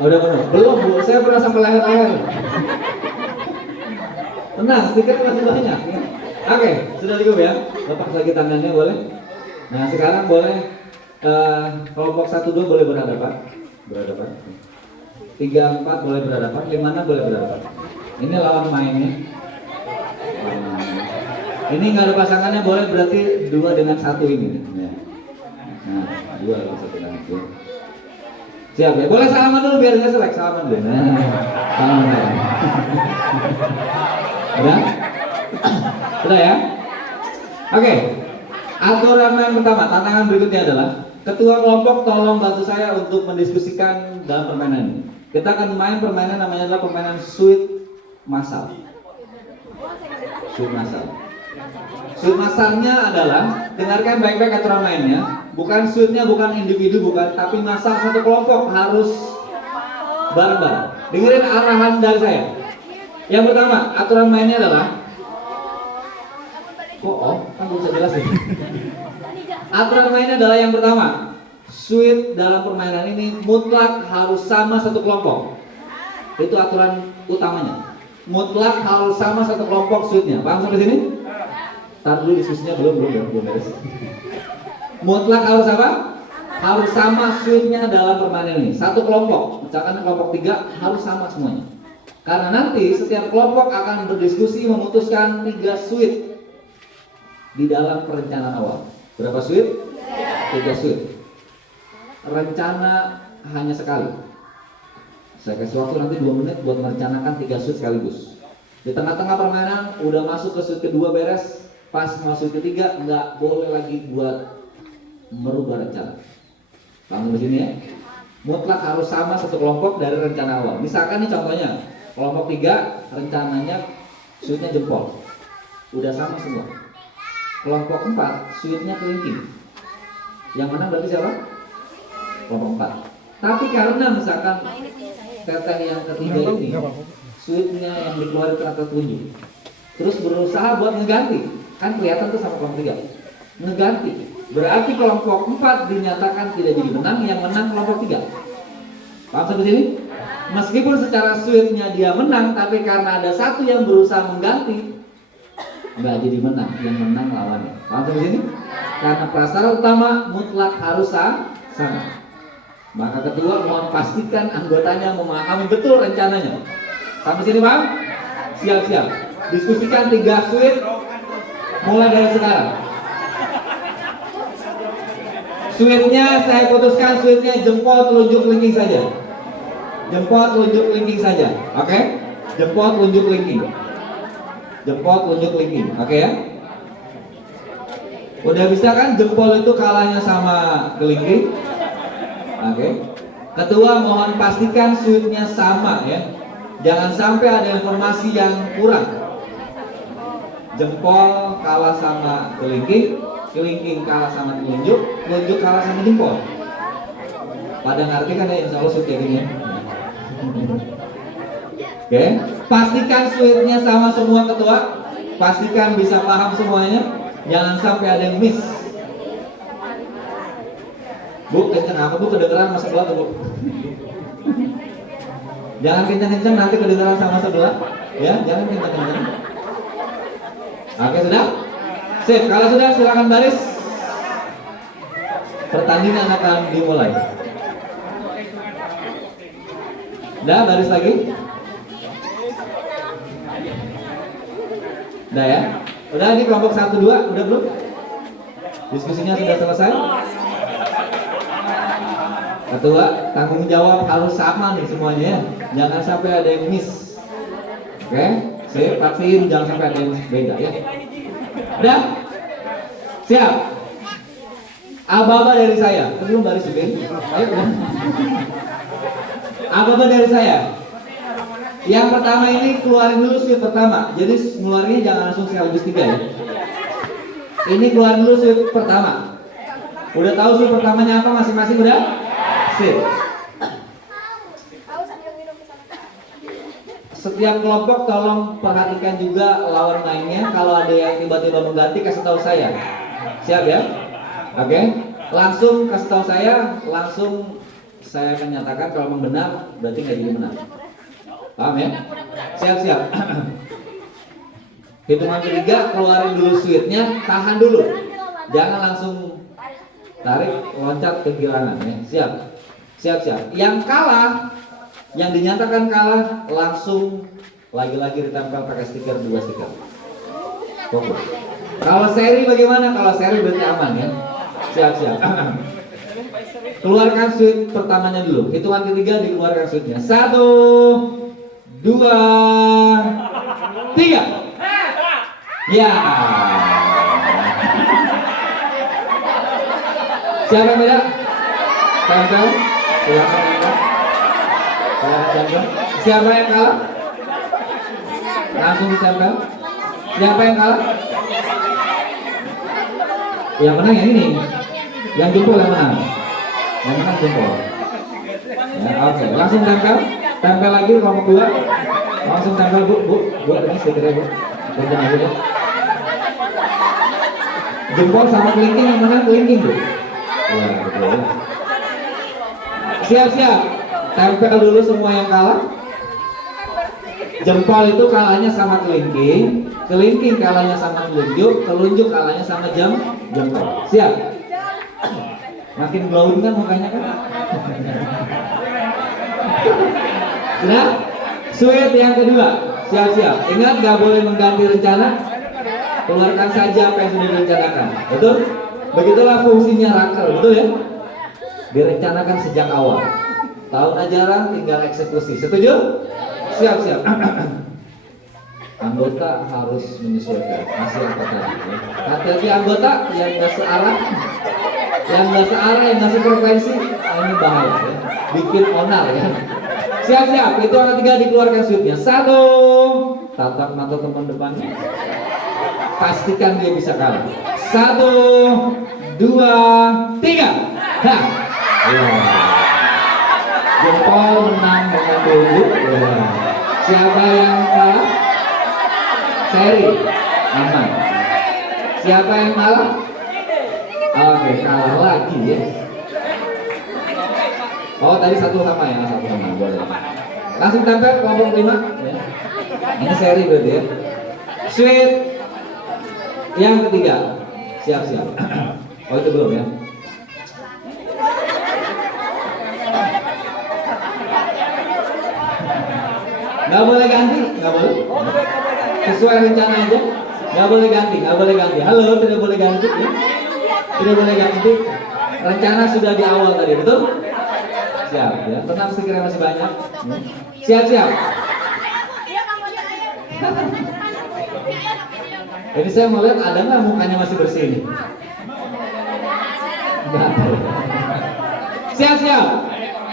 Udah benar. Belum Bu, saya pernah sampai leher-leher. Tenang, stiker masih banyak ya. Oke, sudah cukup ya. Lepas lagi tangannya boleh. Nah, sekarang boleh kelompok 1-2 boleh berhadapan. 3-4 boleh berhadapan, 5-6 boleh berhadapan. Ini lawan mainnya. Ini nggak ada pasangannya, boleh berarti 2 dengan 1 ini. Ya. Nah, 2 lawan 1 dengan 1. Siap ya, boleh salaman dulu biar nggak selek, salaman dulu. Nah, salaman ya. Udah ya? Oke. Aturan main pertama, tantangan berikutnya adalah ketua kelompok tolong bantu saya untuk mendiskusikan dalam permainan ini. Kita akan main permainan namanya adalah permainan suit massal. Suit massal. Suit massalnya adalah, dengarkan baik-baik aturan mainnya. Bukan suitnya, bukan individu, bukan, tapi massal satu kelompok harus bareng-bareng. Dengerin arahan dari saya. Yang pertama, aturan mainnya adalah kan bisa jelasin. Aturan mainnya adalah yang pertama, suit dalam permainan ini mutlak harus sama satu kelompok. Itu aturan utamanya. Mutlak harus sama satu kelompok suitnya. Paham sampai sini? Tar dulu diskusinya belum beres. Mutlak harus apa? Harus sama suitnya dalam permainan ini. Satu kelompok, misalkan kelompok 3 harus sama semuanya. Karena nanti setiap kelompok akan berdiskusi memutuskan 3 suit di dalam perencanaan awal. Berapa suit? 3 suit. Rencana hanya sekali. Saya kasih waktu nanti 2 menit buat merencanakan 3 suit sekaligus. Di tengah-tengah permainan udah masuk ke suit kedua beres, pas masuk ketiga nggak boleh lagi buat merubah rencana. Kamu di sini ya. Mutlak harus sama satu kelompok dari rencana awal. Misalkan nih contohnya, kelompok 3 rencananya suitnya jempol. Udah sama semua. Kelompok 4 suitnya kelingking. Yang mana berarti siapa? Kelompok 4. Tapi karena misalkan teteh yang ketiga ini suitnya yang dikeluarin ternyata tunjuk, terus berusaha buat ngeganti, kan kelihatan tuh sama kelompok 3 ngeganti, berarti kelompok 4 dinyatakan tidak jadi menang, yang menang kelompok 3. Paham sampai sini? Meskipun secara suitnya dia menang, tapi karena ada satu yang berusaha mengganti, nggak jadi menang, yang menang lawannya. Paham sampai sini? Karena prasyarat utama mutlak harus sama. Maka ketua mohon pastikan anggotanya memahami betul rencananya. Sampai sini Bang? Siap-siap. Diskusikan 3 suit mulai dari sekarang. Suitnya saya putuskan, suitnya jempol telunjuk kelingking saja. Jempol telunjuk kelingking saja. Oke? Jempol telunjuk kelingking. Jempol telunjuk kelingking. Oke ya? Udah bisa kan jempol itu kalahnya sama kelingking? Oke. Ketua mohon pastikan suitnya sama ya. Jangan sampai ada informasi yang kurang. Jempol kalah sama kelingking, kelingking kalah sama telunjuk, telunjuk kalah sama jempol. Pada ngerti kan ya, insya Allah suit kayak gini ya. Oke. Pastikan suitnya sama semua ketua. Pastikan bisa paham semuanya. Jangan sampai ada yang miss. Bu, kenceng apa Bu? Kedengeran sama sebelah tuh Bu. Jangan kenceng-kenceng, nanti kedengeran sama sebelah. Ya, jangan kenceng-kenceng. Oke, sudah? Sip, kalau sudah silakan baris. Pertandingan akan dimulai. Udah, baris lagi. Udah ya? Udah, ini kelompok 1, 2, udah belum? Diskusinya sudah selesai? Ketua, tanggung jawab harus sama nih semuanya ya. Jangan sampai ada yang miss. Oke, sip, pastiin jangan sampai ada yang beda ya. Udah? Siap? Aba-aba dari saya. Belum baris juga ini? Ayo udah. Aba-aba dari saya. Yang pertama ini keluarin dulu sweep pertama. Jadi ngeluarinnya jangan langsung sekaligus 3 ya. Ini keluarin dulu sweep pertama. Udah tahu sweep pertamanya apa masing-masing udah? Sip. Setiap kelompok tolong perhatikan juga lawan mainnya. Kalau ada yang tiba-tiba mengganti kasih tahu saya. Siap ya? Oke. Langsung kasih tahu saya, langsung saya akan nyatakan kalau memang benar berarti nggak jadi menang. Paham ya? Siap-siap. Hitungan ketiga, keluarin dulu sweetnya, tahan dulu. Jangan langsung tarik, loncat ke gilangan ya. Siap. Siap-siap. Yang kalah, yang dinyatakan kalah langsung lagi-lagi ditempel pakai stiker 2 stiker. Fokus. Kalau seri bagaimana? Kalau seri berarti aman ya. Siap-siap. Keluarkan sweet pertamanya dulu. Hitungan ketiga dikeluarkan sweetnya. 1, 2, 3. Ya. Siapa yang beda? Tempel. Silakan tempel. Siapa yang kalah? Langsung ditempel. Siapa yang kalah? Yang menang yang ini. Yang jempol yang menang. Yang menang jempol. Ya, oke. Langsung tempel. Tempel lagi kelompok 2. Langsung tempel Bu. Ini stikernya Bu. Pegang aja ya. Jempol sama kelingking yang menang kelingking Bu. Ya, betul. Siap-siap. Tempel dulu semua yang kalah. Jempol itu kalahnya sama kelingking, kelingking kalahnya sama telunjuk, telunjuk kalahnya sama jempol. Siap? Makin glowing kan mukanya kan? Sudah? Sweet yang kedua. Siap-siap. Ingat gak boleh mengganti rencana. Keluarkan saja apa yang sudah direncanakan. Betul? Begitulah fungsinya raker. Betul ya? Direncanakan sejak awal. Tahun ajaran tinggal eksekusi. Setuju? Siap-siap. Anggota harus menyesuaikan. Masih apa tadi ya? Hati-hati anggota yang nggak searah, yang nggak sefrekuensi, ini bahaya ya. Bikin onar ya. Siap-siap. Itu yang ketiga dikeluarkan sweetnya. 1. Tatap mata teman depannya. Pastikan dia bisa kalah. 1, 2, 3. Hah. Ya. Jempol menang dengan telunjuk. Ya. Siapa yang kalah? Seri. Aman. Siapa yang kalah? Oke, kalah lagi ya. Oh, tadi satu sama ya, satu sama. Boleh. Langsung tempel kelompok 5 ya. Ini seri berarti ya. Sweet yang ketiga. Siap-siap. Oh, itu belum ya. Nggak boleh ganti, nggak boleh. Sesuai rencana aja. Nggak boleh ganti, nggak boleh ganti. Halo, tidak boleh ganti ya. Tidak boleh ganti. Rencana sudah di awal tadi, betul? Siap ya. Tenang, sekiranya masih banyak. Siap-siap. Jadi saya mau lihat ada nggak mukanya masih bersih ini? Siap-siap.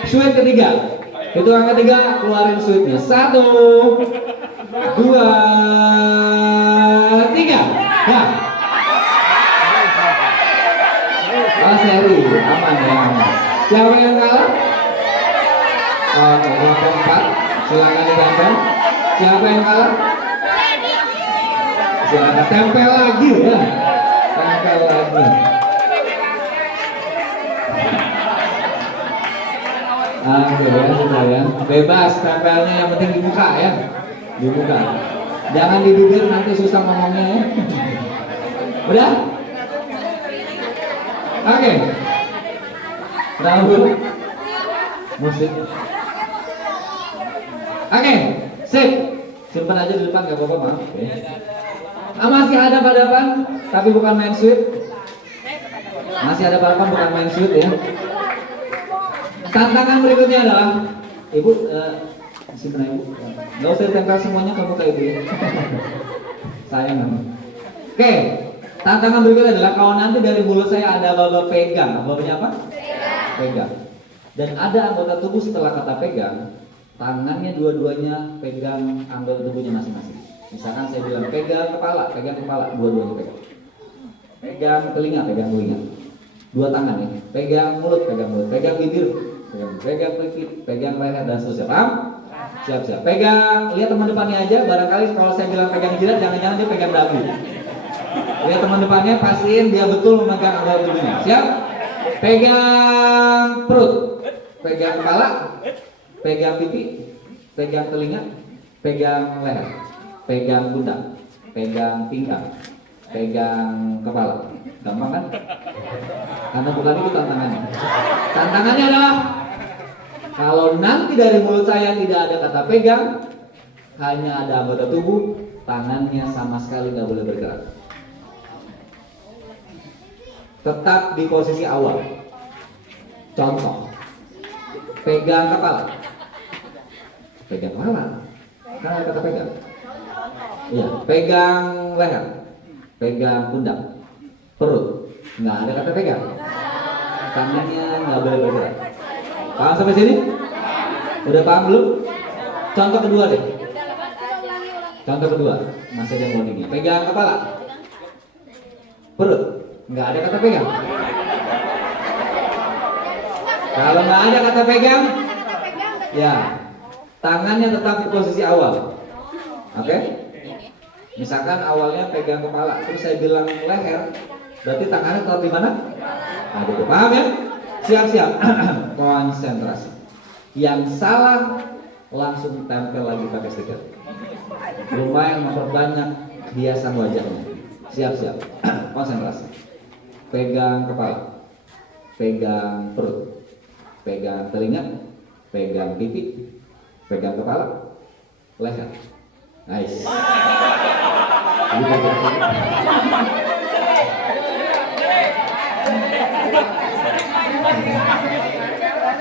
Sweet ketiga. Itu yang ketiga, keluarin sweetnya. 1, 2, 3. Ya. Oh, seri, aman ya. Siapa yang kalah? Oke, kelompok 4. Silakan ditempel. Siapa yang kalah? Silakan tempel lagi ya. Tempel lagi. Oke ya, sudah ya. Bebas tempelnya, yang penting dibuka ya. Dibuka. Jangan di bibir, nanti susah ngomongnya ya. Udah? Oke. Rambut. Musik. Oke, sip. Simpan aja di depan, gak apa-apa, maaf. Oke. Masih ada hadapan, tapi bukan main sweet. Masih ada balapan, bukan main sweet ya. Tantangan berikutnya adalah, Ibu, simpan Ibu. Gak usah ditempel semuanya kamu ke Ibu ya. Sayang kamu. Oke, tantangan berikutnya adalah kalau nanti dari mulut saya ada baba pegang. Babanya apa? Pegang. Dan ada anggota tubuh setelah kata pegang, tangannya dua-duanya pegang anggota tubuhnya masing-masing. Misalkan saya bilang pegang kepala, dua-duanya pegang. Pegang telinga, pegang telinga. Dua tangan ya, pegang mulut, pegang bibir, pegang pipi, pegang leher dan seterusnya. Paham? Siap-siap. Pegang, lihat teman depannya aja. Barangkali kalau saya bilang pegang jidat, jangan-jangan dia pegang dagu. Lihat teman depannya, pastiin dia betul memegang anggota tubuhnya. Siap? Pegang perut, pegang kepala, pegang pipi, pegang telinga, pegang leher, pegang pundak, pegang pinggang, pegang kepala. Gampang kan? Karena bukan itu tantangannya. Tantangannya adalah kalau nanti dari mulut saya tidak ada kata pegang, hanya ada anggota tubuh, tangannya sama sekali nggak boleh bergerak. Tetap di posisi awal. Contoh, pegang kepala. Pegang kepala. Kan ada kata pegang. Iya, pegang leher. Pegang pundak. Perut. Nggak ada kata pegang. Tangannya nggak boleh bergerak. Paham sampai sini? Udah paham belum? Contoh kedua deh. Contoh kedua, masih ada warningnya. Pegang kepala. Perut. Nggak ada kata pegang. Kalau nggak ada kata pegang, ya tangannya tetap di posisi awal. Oke? Misalkan awalnya pegang kepala, terus saya bilang leher, berarti tangannya tetap di mana? Nah, gitu. Paham ya? Siap-siap. Konsentrasi. Yang salah langsung tempel lagi pakai stiker. Lumayan memperbanyak hiasan wajahnya. Siap-siap. Konsentrasi. Pegang kepala, pegang perut, pegang telinga, pegang pipi, pegang kepala, leher. Nice.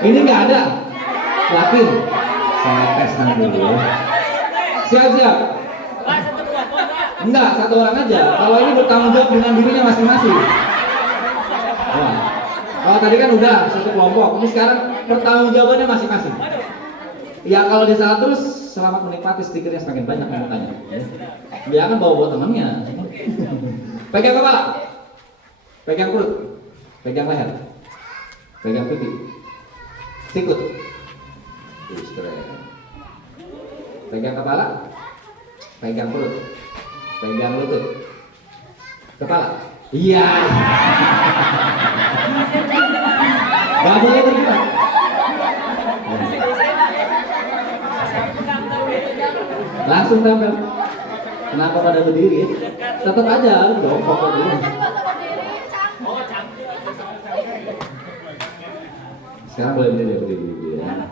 Ini nggak ada. Yakin? Saya tes nanti dulu. Siap-siap. Enggak, satu orang aja. Kalau ini bertanggung jawab dengan dirinya masing-masing. Nah, kalau tadi kan udah satu kelompok, ini sekarang pertanggung jawabannya masing-masing. Ya kalau dia salah terus, selamat menikmati stikernya semakin banyak yang mukanya. Dia akan bawa buat temannya. Pegang kepala, pegang perut, pegang leher, pegang pipi, sikut, pegang kepala, pegang perut, pegang lutut, kepala. Iya. Gak boleh bergerak. Langsung tempel. Kenapa pada berdiri? Tetap aja dong fokus dulu. Sekarang boleh berdiri ya.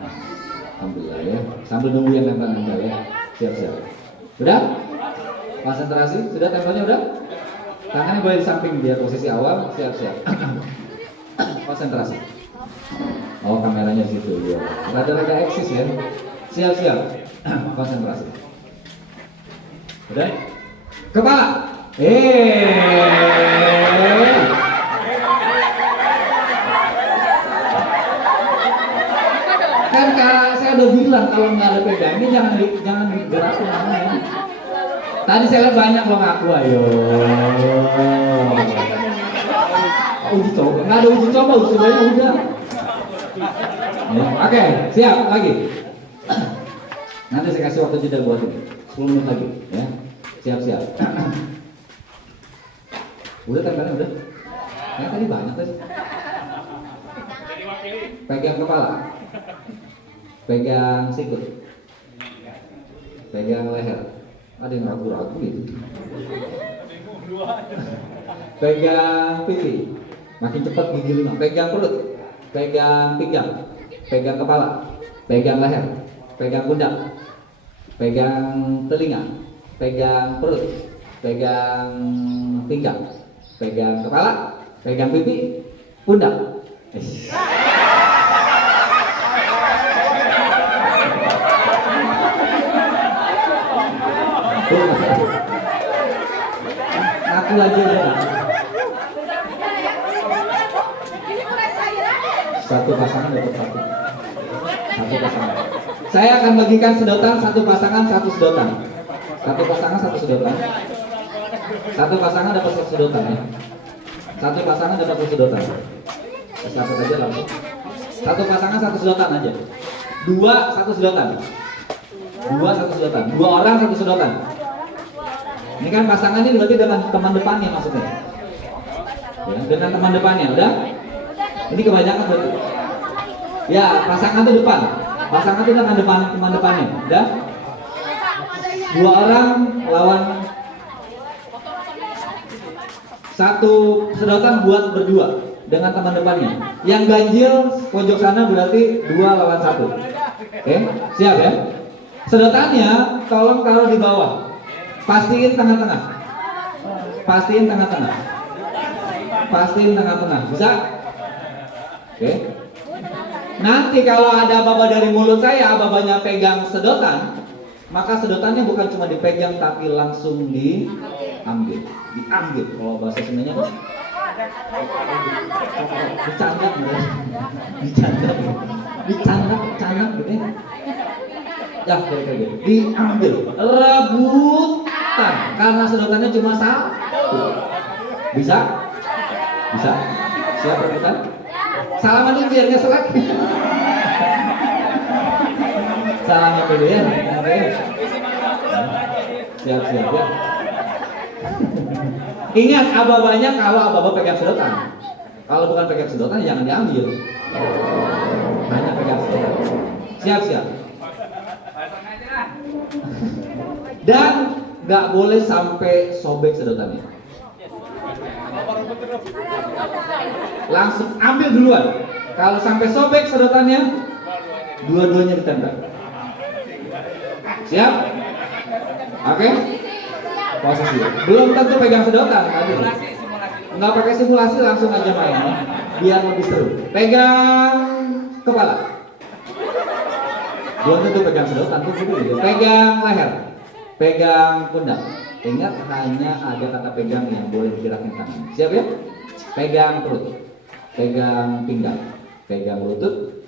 Alhamdulillah ya. Sambil nunggu yang nempel-nempel ya. Siap-siap. Udah? Konsentrasi? Sudah tempelnya udah? Tangannya boleh di samping biar posisi awal. Siap-siap. Konsentrasi. Oh kameranya situ ya. Rada-rada eksis ya. Siap-siap. Konsentrasi. Udah? Kepala. Kan saya udah bilang kalau nggak ada pegang ini jangan digerakin namanya. Tadi saya lihat banyak lo ngaku ayo. Uji coba, nggak ada uji coba, uji cobanya udah. Oke, siap lagi. Nanti saya kasih waktu jeda buat ini 10 menit lagi ya. Siap-siap. Udah tempelnya udah. Ya tadi banyak tadi. Pegang kepala. pegang sikut, pegang leher. Ada yang ragu-ragu gitu. Pegang pipi, makin cepat gigi 5. Pegang perut, pegang pinggang, pegang kepala, pegang leher, pegang pundak, pegang telinga, pegang perut, pegang pinggang, pegang kepala, pegang pipi, pundak. Aku aja ya. Satu pasangan dapat satu. Satu pasangan. Saya akan bagikan sedotan, satu pasangan satu sedotan. Satu pasangan satu sedotan. Satu pasangan dapat satu sedotan ya. Satu pasangan dapat satu sedotan. Satu aja langsung. Satu pasangan satu sedotan aja. Dua satu sedotan. Dua satu sedotan. Dua orang satu sedotan. Ini kan pasangan ini berarti dengan teman depannya maksudnya. Ya, dengan teman depannya, udah? Ini kebanyakan berarti. Ya, pasangan itu depan. Pasangan itu dengan teman depannya, udah? Dua orang lawan satu sedotan buat berdua dengan teman depannya. Yang ganjil pojok sana berarti 2 lawan 1. Oke, siap ya? Sedotannya tolong taruh di bawah. Pastiin tengah-tengah. Pastiin tengah-tengah. Pastiin tengah-tengah. Bisa? Oke. Nanti kalau ada baba dari mulut saya, babanya pegang sedotan, maka sedotannya bukan cuma dipegang tapi langsung diambil. Diambil. Kalau bahasa Sundanya dicandak, dicandak, dicandak gitu ya. Ya, kayak gitu. Diambil, rebutan, karena sedotannya cuma satu. Bisa? Bisa? Siap rebutan? Salaman dulu biar nggak selek. Salaman dulu ya. Siap ya. Ingat, ababanya kalau ababa pegang sedotan. Kalau bukan pegang sedotan jangan diambil. Hanya pegang sedotan. Siap. Dan nggak boleh sampai sobek sedotannya. Langsung ambil duluan. Kalau sampai sobek sedotannya, dua-duanya ditempel. Siap? Oke? Posisi. Belum tentu pegang sedotan tadi. Nggak pakai simulasi, langsung aja main, biar lebih seru. Pegang kepala. Belum tentu pegang sedotan tuh gitu. Pegang leher. Pegang pundak. Ingat, hanya ada kata pegang yang boleh digerakin tangan. Siap ya? Pegang perut. Pegang pinggang. Pegang lutut.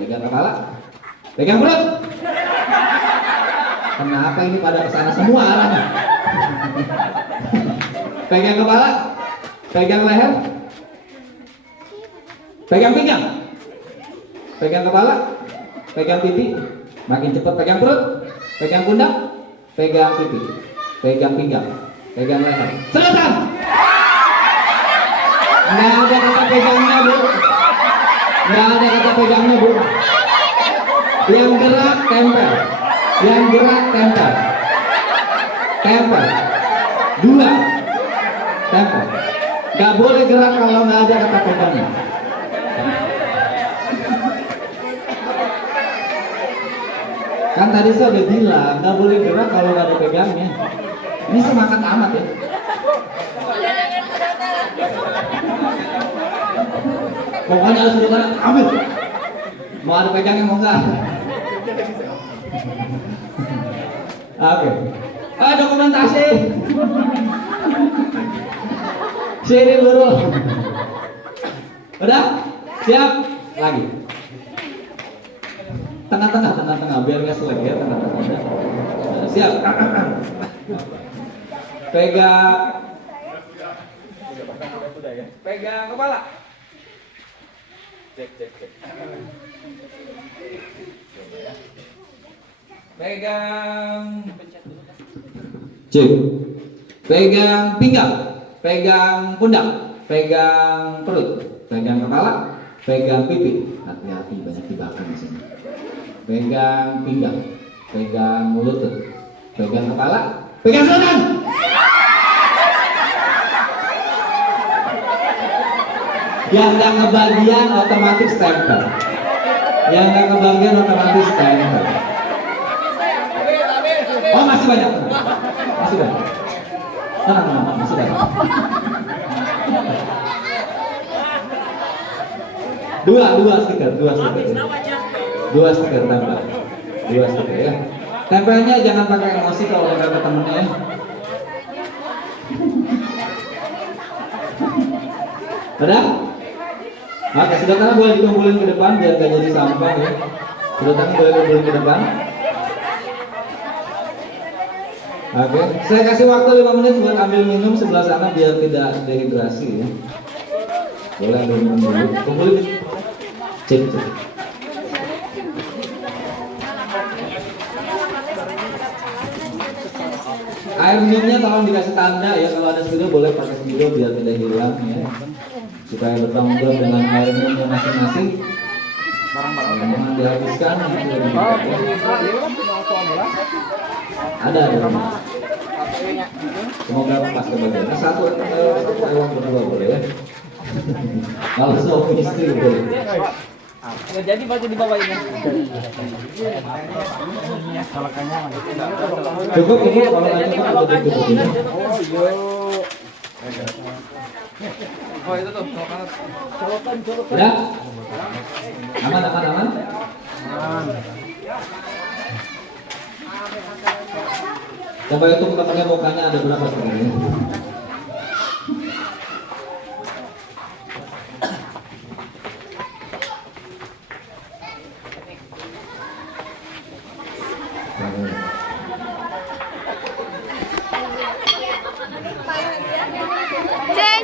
Pegang kepala. Pegang perut. Kenapa ini pada kesana semua arahnya? Pegang kepala. Pegang leher. Pegang pinggang. Pegang kepala. Pegang pipi. Makin cepat pegang perut. Pegang pundak. Pegang pipi. Pegang pinggang. Pegang leher. Sedotan. Nggak ada kata pegangnya, Bu. Nggak ada kata pegangnya, Bu. Yang gerak tempel. Yang gerak tempel. Tempel. Dua. Tempel. Nggak boleh gerak kalau nggak ada kata pegangnya. Kan tadi saya udah bilang nggak boleh gerak kalau nggak ada pegangnya. Ini semangat amat ya. Pokoknya harus sedotan, ambil. Mau ada pegangnya mau enggak? Oke. Dokumentasi. Sini dulu. Udah? Siap? Lagi. Tengah-tengah, biar nggak selek ya, tengah-tengah. Siap. Pegang kepala. Cek. Pegang. Cek. Pegang pinggang. Pegang pundak. Pegang perut. Pegang kepala. pegang pipi, hati-hati banyak jebakan di sini. Pegang pinggang, pegang lutut, pegang kepala, pegang selatan. Yang nggak kebagian otomatis stempel. Yang nggak kebagian otomatis stempel. Oh masih banyak, masih banyak. Tenang, masih banyak. Dua stiker tambah. Dua stiker ya. Tempelnya jangan pakai emosi kalau nempel ke temennya ya. Udah? Oke, sudah tangan boleh dikumpulin ke depan biar gak jadi sampah ya. Sudah tangan boleh dikumpulin ke depan. Oke, saya kasih waktu 5 menit buat ambil minum sebelah sana biar tidak dehidrasi ya. Boleh ambil minum dulu. Kumpulin. Cek. Air minumnya tolong dikasih tanda ya, kalau ada spidol boleh pakai spidol biar tidak hilang ya. Supaya bertanggung jawab dengan air minumnya masing-masing. Jangan dihabiskan nanti lebih baik ya. Ada. Semoga pas kebagian. Satu hewan berdua boleh ya. Kalau suami istri boleh. Nggak jadi baju di bawah ini. Cukup kalau nggak cukup cukup ini. Oh itu tuh. Ya. Aman. Coba hitung katanya mukanya ada berapa sebenarnya?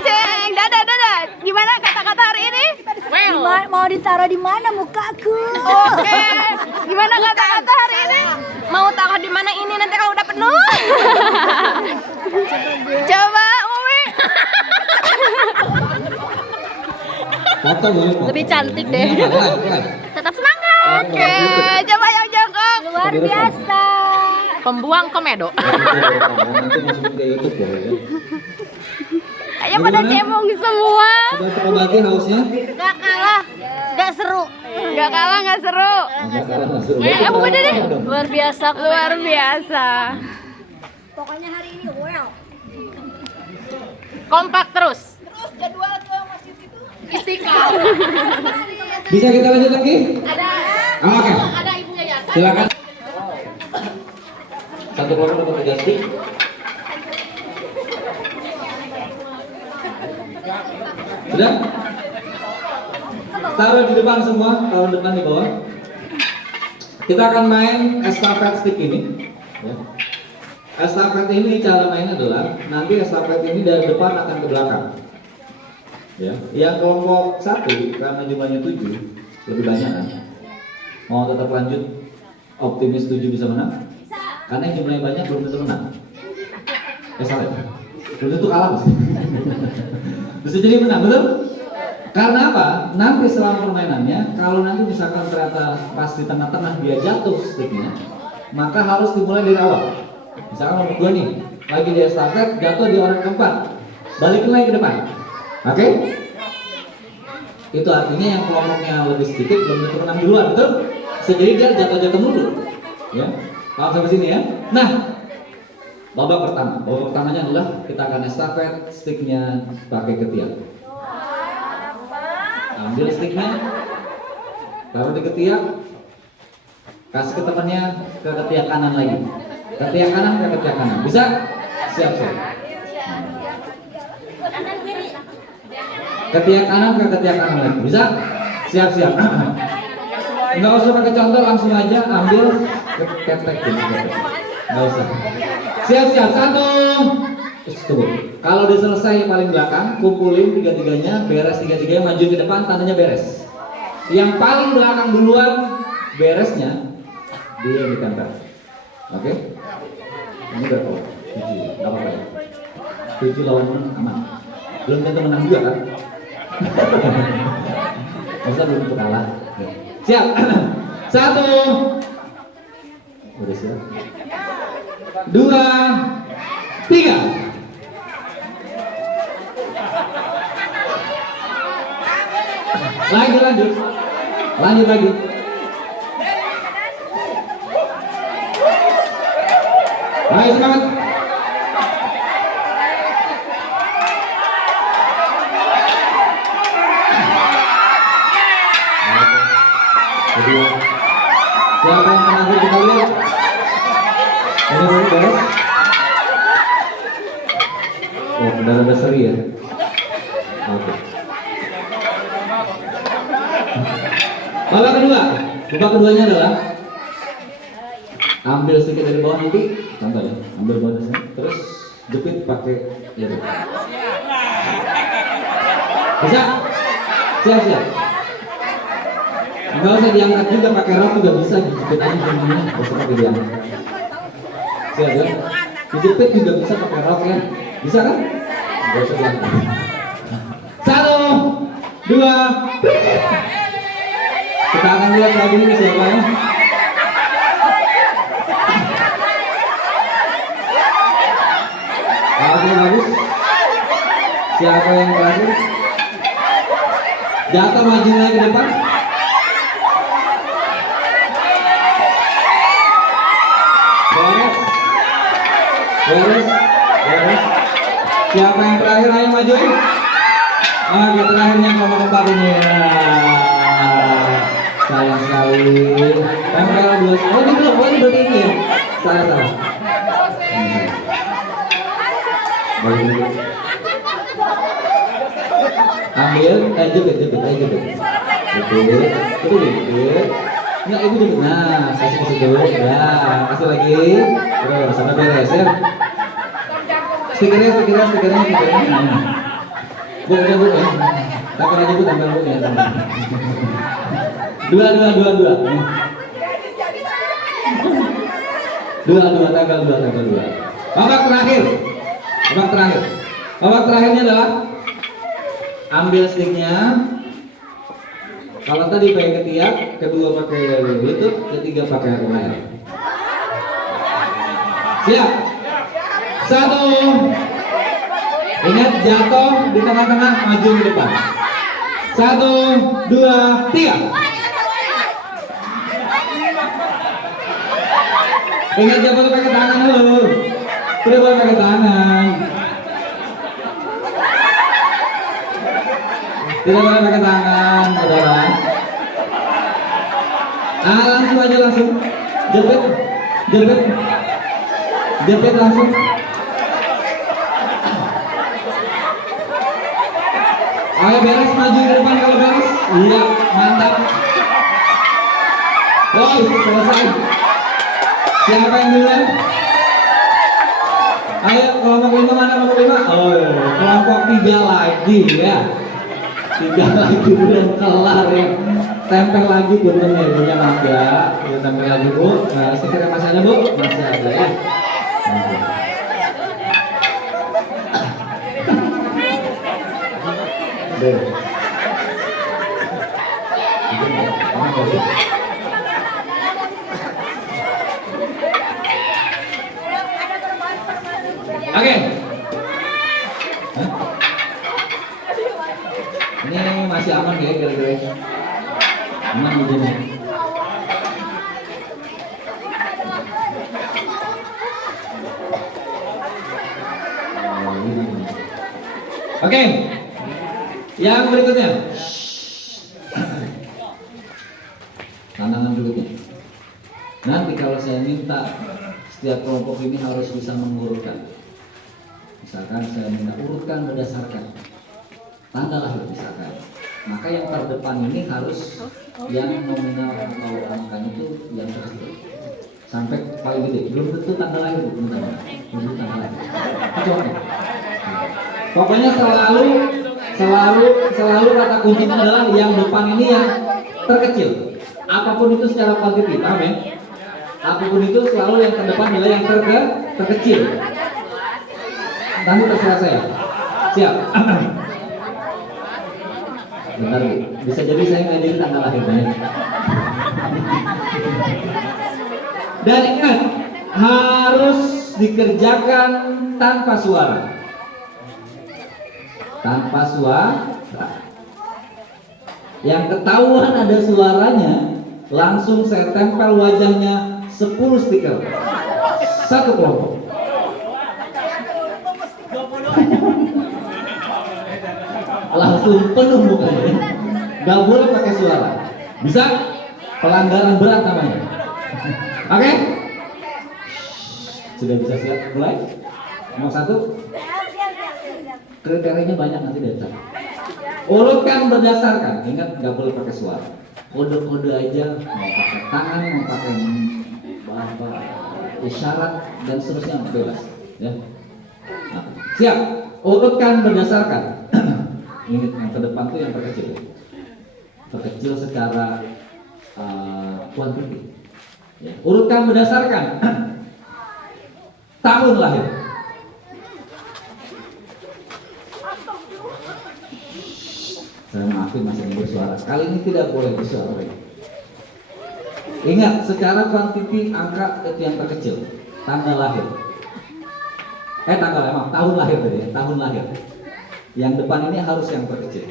Ceng, dadah. Gimana kata-kata hari ini? Mau ditaruh di mana mukaku? Oke. Gimana kata-kata hari ini? Mau taruh di mana ini nanti kalau udah penuh? Coba, Umi. Foto boleh. Lebih cantik deh. Live. Tetap semangat. Oke, coba yang jongkok. Luar biasa. Pembuang komedo. Nanti masukin ke YouTube boleh ya. Ayo pada cemong semua. Sudah terobati hausnya? Gak kalah, gak seru. Gak kalah, gak seru. Bukan deh. Luar biasa. Pokoknya hari ini wow. Kompak terus. Jadwal masih itu. Istiqomah. Bisa kita lanjut lagi? Ada. Oke. Ada ibunya ya. Silakan. Satu kelompok dapat 3 stick. Sudah? Taruh di depan semua, taruh depan di bawah. Kita akan main estafet stick ini. Ya. Estafet ini cara mainnya adalah nanti estafet ini dari depan akan ke belakang. Ya. Yang kelompok 1 karena jumlahnya 7 lebih banyak kan? Mau tetap lanjut optimis 7 bisa menang? Karena yang jumlahnya banyak belum tentu menang. Estafet. Belum tentu kalah mesti. Bisa jadi menang, betul? Karena apa? Nanti selama permainannya, kalau nanti misalkan ternyata pas di tengah-tengah dia jatuh sticknya, maka harus dimulai dari awal. Misalkan nomor 2 nih, lagi di estafet, jatuh di orang keempat, balikin lagi ke depan. Oke? Itu artinya yang kelompoknya lebih sedikit belum tentu menang duluan, betul? Jadi dia jatuh-jatuh mulu. Ya, paham sampai sini ya? Nah, babak pertamanya adalah kita akan estafet sticknya pakai ketiak. Ambil sticknya, taruh di ketiak, kasih ke temannya ke ketiak kanan lagi. Ketiak kanan ke ketiak kanan. Bisa? Siap. Ketiak kanan ke ketiak kanan lagi. Bisa? Siap. Nggak usah pakai contoh, langsung aja ambil ketek. Nggak usah. Siap. 1. Tunggu. Kalau udah selesai paling belakang, kumpulin tiga-tiganya, beres tiga-tiganya, maju ke depan, tandanya beres. Yang paling belakang duluan, beresnya dia ditempel. Oke? Ini berapa? 7. Gak apa-apa ya. 7 lawan aman. Belum tentu menang juga kan? Masa belum kalah. Siap. 1. Udah siap. 2, 3. Lanjut lagi. Ayo semangat. Kedua. Siapa yang terakhir kita lihat? Ini baru beres. Oh, benar ada seri ya. Oke. Babak kedua. Babak keduanya adalah ambil sedikit dari bawah nanti, contoh ya, ambil bonusnya, terus jepit pakai ya. Bisa? Siap. Enggak usah diangkat juga, pakai rok juga bisa, dijepit aja begini, nggak usah pakai diangkat. Siap ya? Dijepit juga bisa pakai rok ya, bisa kan? Nggak usah diangkat. 1, 2, kita akan lihat lagi ini siapa ya? Oke, bagus. Siapa yang terakhir? Jatuh maju lagi ke depan. Beres. Siapa yang terakhir? Ayo maju. Oke, terakhirnya nomor 4 ini. Sayang sekali. Tempel 2. Oh, ini belum. Oh, ini berarti ini ya. Salah. Ambil, jepit. Enggak, ibu jepit. Nah, kasih dulu. Ya, kasih lagi. Terus sampai beres ya. Stikernya. Bu ya. Tempel aja bu, tempel bu ya. 2. Tempel 2. Babak terakhirnya adalah ambil sticknya. Kalau tadi pakai ketiak, kedua pakai lutut, ketiga pakai air. Siap. 1. Ingat jatuh di tengah-tengah, maju ke depan. 1, 2, 3. Ingat jangan boleh pakai tangan dulu. Tidak boleh pakai tangan. Tidak boleh pakai tangan, saudara. Langsung aja langsung. Jepit langsung. Ayo beres, maju ke depan kalau beres. Iya, mantap. Oh, selesai. Siapa yang duluan? Ayo, kelompok 5 mana kelompok 5? Oh, kelompok 3 lagi ya. 3 lagi belum kelar ya. Tempel lagi puntennya, ibunya mangga. Kita tempel lagi bu. Nah, stikernya masih ada bu? Masih ada ya. Oke. Ini masih aman ya kira-kira? Aman begini. Oke. Yang berikutnya. Tantangan berikutnya. Nanti kalau saya minta setiap kelompok ini harus bisa mengurutkan. Misalkan saya minta urutkan berdasarkan tanda lahir misalkan. Maka yang terdepan ini harus yang nominal atau angka itu yang terkecil sampai paling gede. Belum tentu tanda lahir belum tanda lahir. Kecuali. Pokoknya selalu kata kuncinya adalah yang depan ini yang terkecil. Apapun itu secara kuantitatif, paham ya? Apapun itu selalu yang terdepan adalah yang terkecil. Nanti terserah saya. Siap. Bentar Bu, bisa jadi saya ngajarin tanggal lahirnya. Dan ingat, harus dikerjakan tanpa suara. Tanpa suara. Yang ketahuan ada suaranya, langsung saya tempel wajahnya 10 stiker. Satu kelompok. Langsung penuh mukanya. Gak boleh pakai suara. Bisa? Pelanggaran berat namanya. Oke? Sudah bisa siap mulai? Nomor 1. Kriterianya banyak nanti datang. Urutkan berdasarkan. Ingat gak boleh pakai suara. Kode-kode aja, mau pakai tangan, mau pakai apa, isyarat dan seterusnya bebas. Ya. Nah, siap. Urutkan berdasarkan. Ini yang ke depan tuh yang terkecil. Terkecil secara kuantiti. Ya. Urutkan berdasarkan tahun lahir. Saya maafin masih bersuara. Kali ini tidak boleh bersuara. Ingat, secara kuantiti angka itu yang terkecil. Tanggal lahir. Tahun lahir tadi ya, tahun lahir. Yang depan ini harus yang terkecil.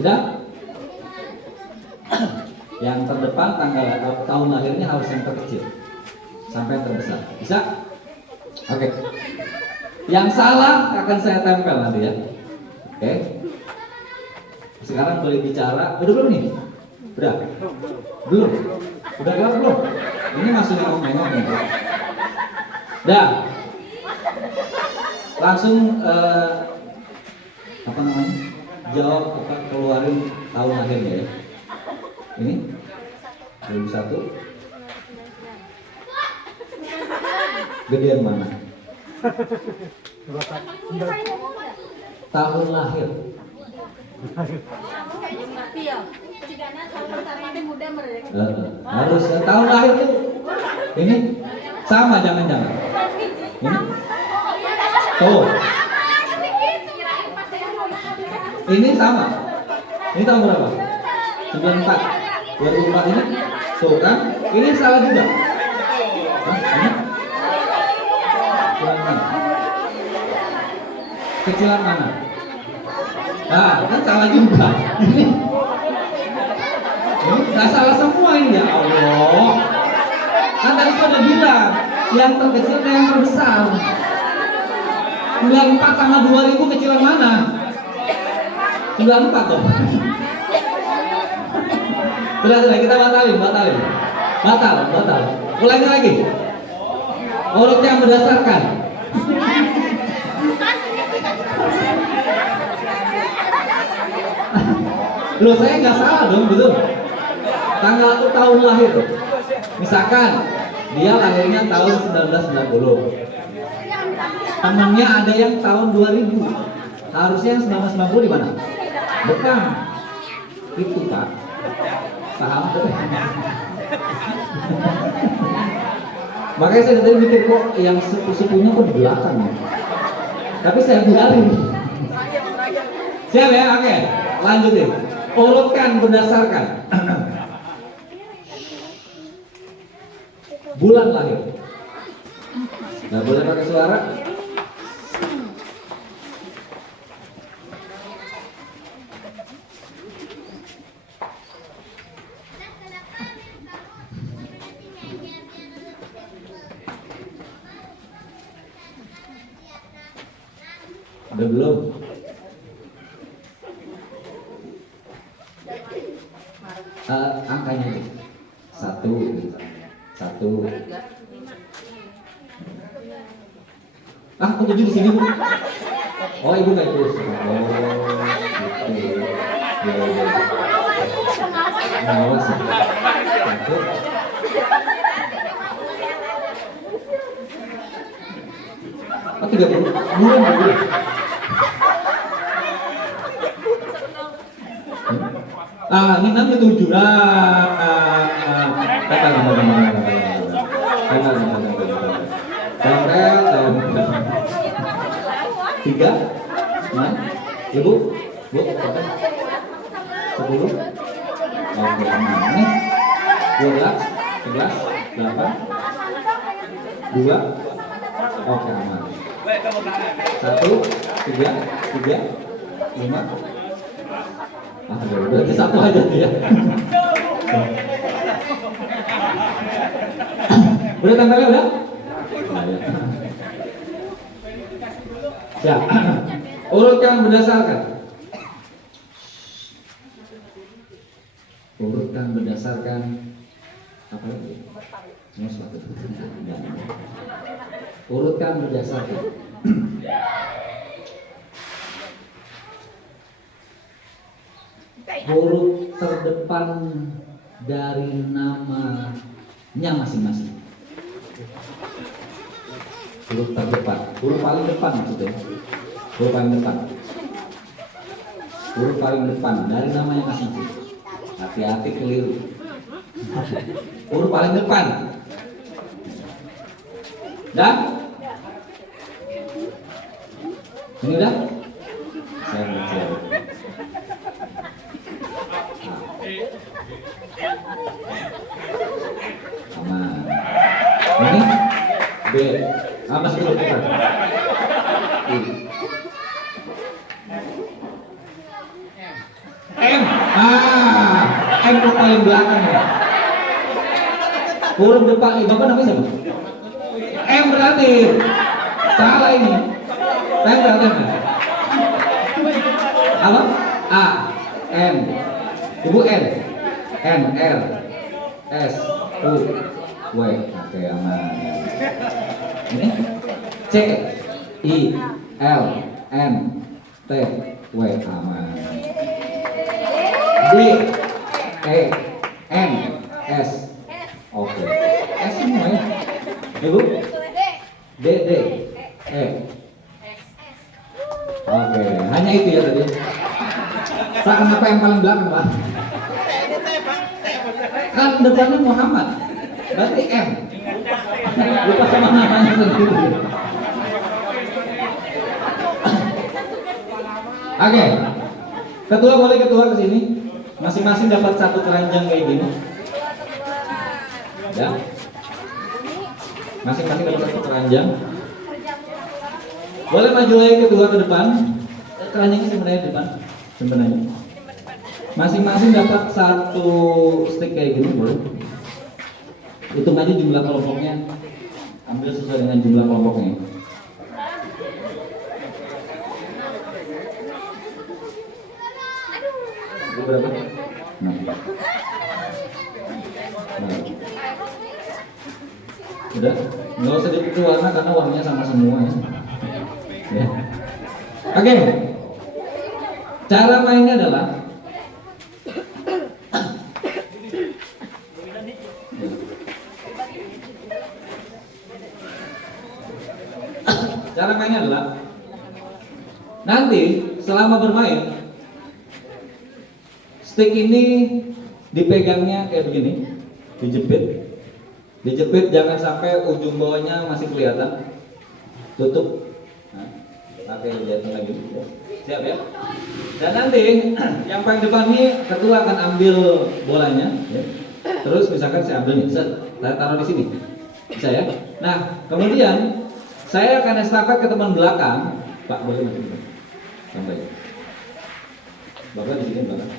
Sudah? Yang terdepan tahun lahirnya harus yang terkecil sampai yang terbesar. Bisa? Oke. Yang salah akan saya tempel nanti ya. Oke. Sekarang boleh bicara. Udah belum nih? Udah? Belum? Udah kelar belum? Ini masih nengok-nengok nih. Dah. Langsung apa namanya? Jawab apa keluarin tahun lahirnya ya. Ini 2001. Gedean mana? Tahun lahir. Harus tahun lahir tuh. Ini sama jangan-jangan. Ini. Tuh. Ini sama. Ini tahun berapa? 94. 2004 ini. Tuh kan? Ini salah juga. Hah? Ini? Kecilan mana? Nah, kan salah juga. Ini nggak salah semua ini ya Allah. Kan tadi sudah bilang yang terkecil dan yang terbesar. 94 sama 2000 kecilan mana? 94 dong. Sudah kita batal. Ulangi lagi. Urut yang berdasarkan. Loh, saya nggak salah dong, betul? Tanggal atau tahun lahir. Misalkan dia lahirnya tahun 1990. Temannya ada yang tahun 2000. Harusnya yang 1990 di mana? Depan. Itu Pak. Paham? Makanya saya tadi mikir kok yang sepupunya kok di belakang ya. Tapi saya biarin. Siap ya? Oke. Lanjutin. Urutkan berdasarkan bulan lahir. Nggak boleh pakai suara. Udah belum? Angkanya aja. Satu. Kok 7 di sini Bu? Oh, Ibu nggak terus. Oh, gitu. Ya. Awas. 1. Oh, 30 bulan. Ini namanya 7. Tiga, Ibu, berapa? 10? Oke, aman. Ini 12, 11, 8, 2. Oke, aman. 1, 3, 5. Berarti satu aja ya. Udah tanggalnya udah? Nah, ya. Siap. Urutkan berdasarkan. Urutkan berdasarkan apa lagi? Suatu. Urutkan berdasarkan. Huruf terdepan dari namanya masing-masing. Huruf terdepan, huruf paling depan maksudnya. Huruf paling depan. Huruf paling depan dari namanya masing-masing. Hati-hati keliru. Huruf paling depan. Dan ini udah? Saya mencoba. Aman. Ini B. Masih belum depan. M. M huruf paling belakang ya. Huruf depan, Bapak namanya siapa? M berarti salah ini. Tempel. Apa? A, N, Ibu N, R, S, U, W. Oke, aman. Ini C, I, L, N, T, W. Aman. D, E, N, S. Oke. S semua ya. Ibu? D, E. Oke, hanya itu ya tadi. Pak, kenapa yang paling belakang, Pak? Kan depannya Muhammad. Berarti M. Lupa sama namanya sendiri. Oke. Ketua boleh ketua ke sini. Masing-masing dapat satu keranjang kayak gini. Ya. Masing-masing dapat satu keranjang. Boleh maju lagi ketua ke depan. Keranjangnya sebenarnya di depan. Sebenarnya. Masing-masing dapat satu stick kayak gini, boleh. Hitung aja jumlah kelompoknya. Ambil sesuai dengan jumlah kelompoknya. Itu berapa? Nah. Udah, nggak usah dipicu warna karena warnanya sama semua ya. Ya. Oke. Cara mainnya adalah nanti selama bermain stick ini dipegangnya kayak begini, dijepit jangan sampai ujung bawahnya masih kelihatan, tutup, nah, pakai jatuh lagi, siap ya. Dan nanti yang paling depan ini ketua akan ambil bolanya, ya. Terus misalkan saya ambil nih, saya taruh di sini, bisa ya. Nah kemudian saya akan estafet ke teman belakang, Pak boleh maju sampai. Bapak di sini belakang.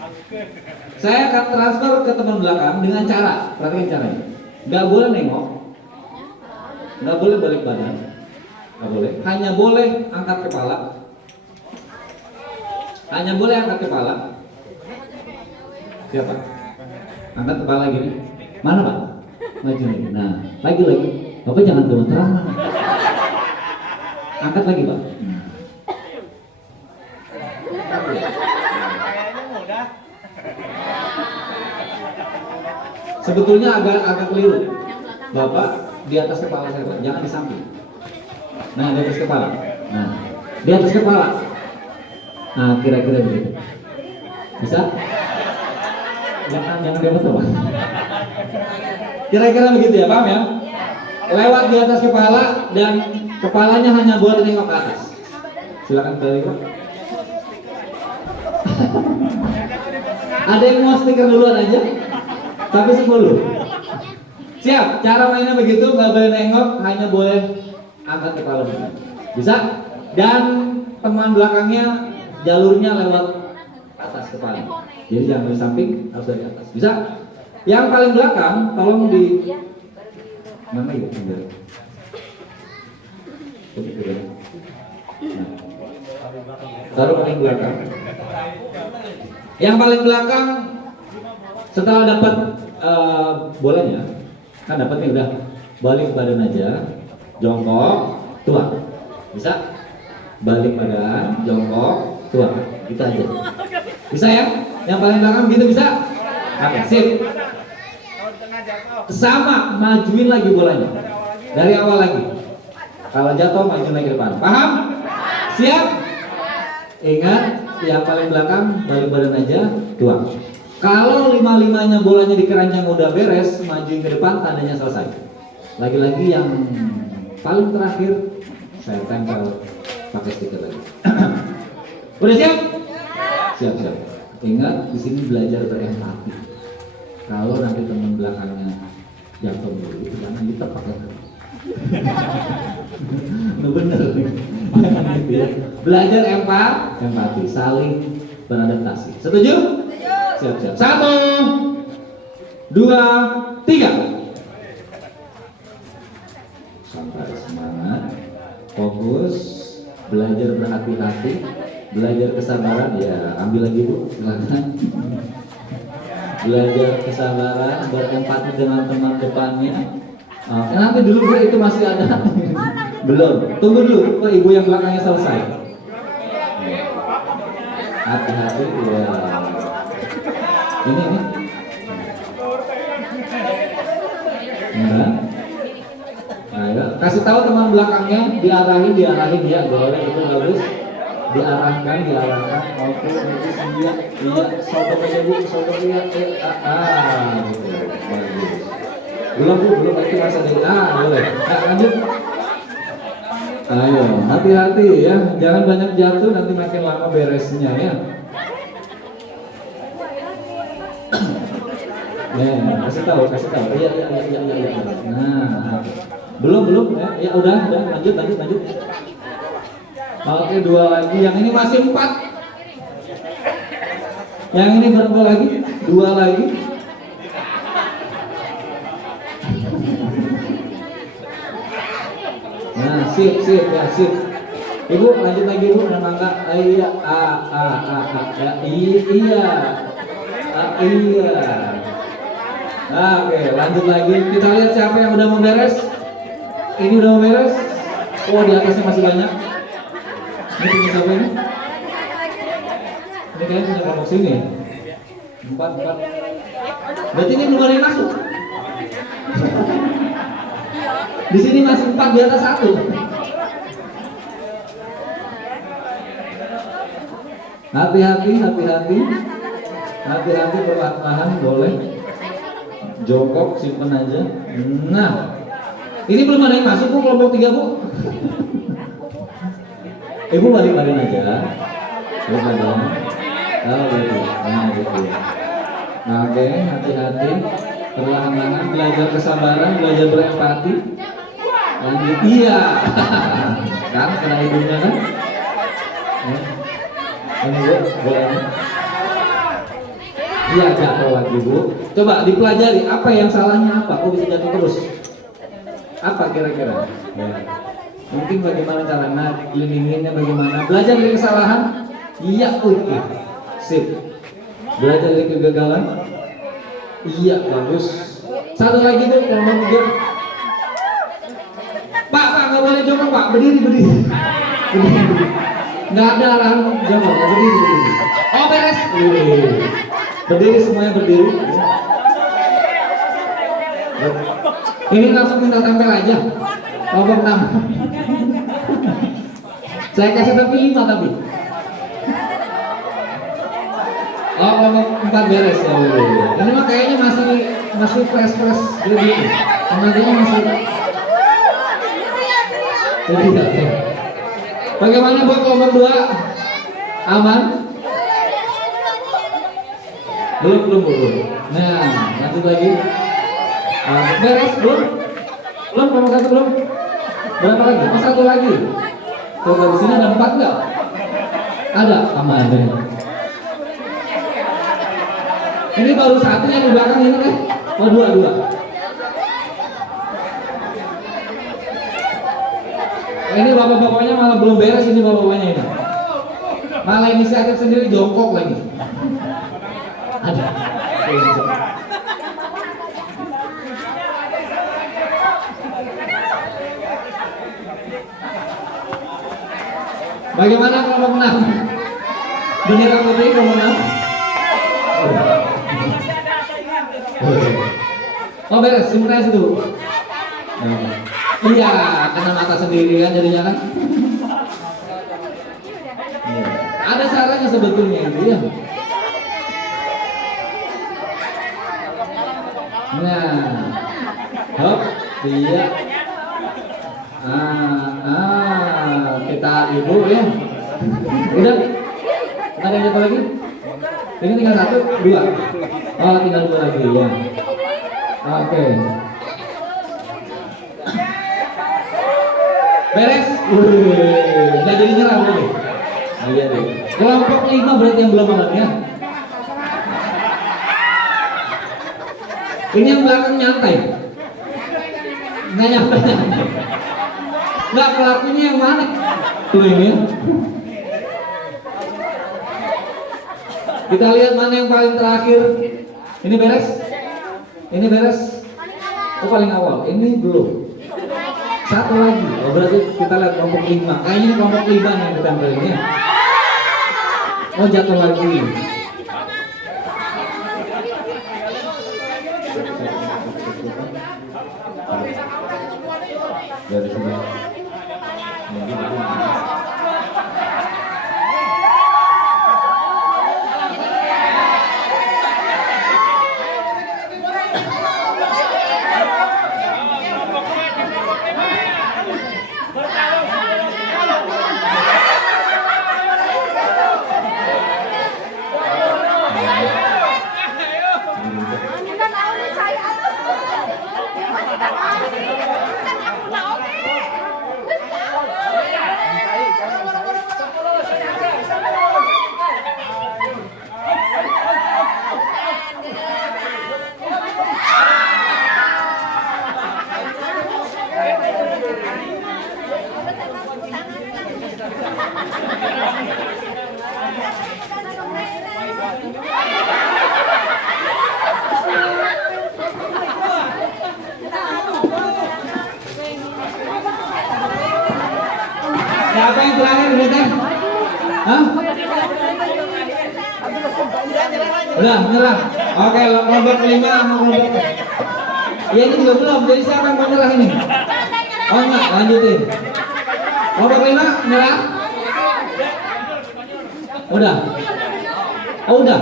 Saya akan transfer ke teman belakang dengan cara, perhatikan caranya. Nggak boleh nengok, nggak boleh balik badan, nggak boleh. Hanya boleh angkat kepala, hanya boleh angkat kepala. Siapa? Angkat kepala gini. Mana Pak? Maju lagi. Nah, lagi. Bapak jangan gemeteran mana. Angkat lagi Pak. Nah. Sebetulnya agak keliru. Bapak di atas kepala saya, Pak. Jangan di samping. Nah, di atas kepala. Nah, di atas kepala. Nah, kira-kira begitu. Bisa? Jangan gemeter, Pak. Kira-kira begitu ya, paham ya? Lewat di atas kepala dan kepalanya hanya boleh nengok ke atas. Silakan balik, Pak. Ada yang mau stiker duluan aja? Tapi 10. Siap, cara mainnya begitu, nggak boleh nengok, hanya boleh angkat kepala dulu. Bisa? Dan teman belakangnya jalurnya lewat atas kepala. Jadi jangan di samping, harus dari atas. Bisa? Yang paling belakang, tolong di mana ya? Taruh paling belakang. Yang paling belakang setelah dapat bolanya, kan dapat nih udah, balik badan aja, jongkok, tuang. Bisa? Balik badan, jongkok, tuang. Gitu aja. Bisa ya? Yang paling belakang gitu bisa? Oke, sip. Sama, majuin lagi bolanya. Dari awal lagi. Kalau jatuh, majuin lagi ke depan. Paham? Siap? Ingat, yang paling belakang balik badan aja, tuang. Kalau 5-5-nya bolanya di keranjang udah beres, majuin ke depan, tandanya selesai. Lagi-lagi yang paling terakhir, saya tempel pakai stiker lagi. Udah siap? Siap. Ingat, di sini belajar berempati. Kalau nanti teman belakangnya jatuh dulu, jangan ditepak ya. Bener nih. Belajar empati, saling beradaptasi. Setuju? Siap. 1, 2, 3. Sampai semangat, fokus, belajar berhati-hati, belajar kesabaran. Ya, ambil lagi Bu, silakan. Belajar kesabaran, berempati dengan teman depannya. Nanti dulu Bu, itu masih ada. Belum, tunggu dulu, ibu yang belakangnya selesai. Hati-hati ya. Ini. Nah, ayo, kasih tahu teman belakangnya, diarahin ya, boleh, itu bagus. Diarahkan. Oke, iya, sodok aja Bu, sodok ya. Gitu. Bagus. Belum Bu, itu masih ada. Boleh. Lanjut. Ayo, hati-hati ya, jangan banyak jatuh, nanti makin lama beresnya ya. Kasih tahu. Iya. Nah, belum ya, udah, lanjut. Oke, 2 lagi, yang ini masih 4. Yang ini berapa lagi? 2 lagi. Nah, sip. Ibu lanjut lagi Bu, mangga. Iya. Iya. Oke, lanjut lagi. Kita lihat siapa yang udah mau beres. Ini udah mau beres. Oh, di atasnya masih banyak. Ini punya siapa ini? Ini kayaknya punya kelompok sini. 4. Berarti ini belum ada yang masuk. Di sini masih 4, di atas 1. Hati-hati perlahan-lahan boleh. Jongkok simpen aja. Nah, ini belum ada yang masuk Bu, kelompok 3 Bu. Ibu balik badan aja. Badan. Gitu. Nah, gitu. Oke, hati-hati. Perlahan-lahan belajar kesabaran, belajar berempati. Lanjut, iya. Kan kena hidungnya kan? Ya. Ini Bu, boleh. Iya, jatuh lagi Bu. Coba dipelajari apa yang salahnya apa? Kok bisa jatuh terus? Apa kira-kira? Ya. Mungkin bagaimana caranya, lilinginnya bagaimana? Belajar dari kesalahan? Iya, oke. Sip. Belajar dari kegagalan? Iya, bagus. Satu lagi tuh, kalau mau mikir. Pak, nggak boleh jongkok Pak, berdiri. Nggak ada arahan jongkok, berdiri. Oh, beres. Berdiri, semuanya berdiri. Ini langsung minta tempel aja. Kelompok 6. Saya kasih tapi 5 tapi. Oh, kelompok 4 beres ya. Ini mah kayaknya masih fresh gini. Teman-teman masih. Bagaimana buat kelompok 2? Aman? Belum. Nah, lanjut lagi. Beres belum? Belum, nomor 1 belum? Berapa lagi? Oh, 1 lagi. Tuh dari sini ada 4 enggak? Ada, aman deh. Ini baru 1 yang di belakang ini kan? Oh, 2. Ini bapak-bapaknya malah belum beres ini bapak-bapaknya ini. Malah inisiatif sendiri jongkok lagi. Ada. Bagaimana kelompok 6? Bendera putih kelompok 6? Oh beres, simulasi dulu. Iya, kena mata sendiri kan jadinya kan. Iya. Ada caranya sebetulnya itu ya. Nah, hop, iya. Kita ibu ya. Udah? Ada yang lagi? Ini tinggal 1, 2. Oh, tinggal 2 lagi ya. Oke. Beres? Nggak jadi nyerah boleh. Iya deh. Kelompok 5 berarti yang belum makan ya. Ini yang belakang nyantai. Nggak nyampe. Nggak, pelakunya yang mana? Tuh ini. Kita lihat mana yang paling terakhir. Ini beres? Ini beres? Oh paling awal. Ini belum. 1 lagi. Oh berarti kita lihat kelompok 5. Kayaknya kelompok 5 yang ditempelin ya. Oh jatuh lagi. Dari sini. Siapa yang terakhir udah teh? Hah? Udah nyerah. Oke, kelompok 5 sama kelompok. Ya ini juga belum. Jadi siapa yang mau nyerah ini? Oh enggak, lanjutin. Kelompok 5 nyerah. Udah. Oh udah.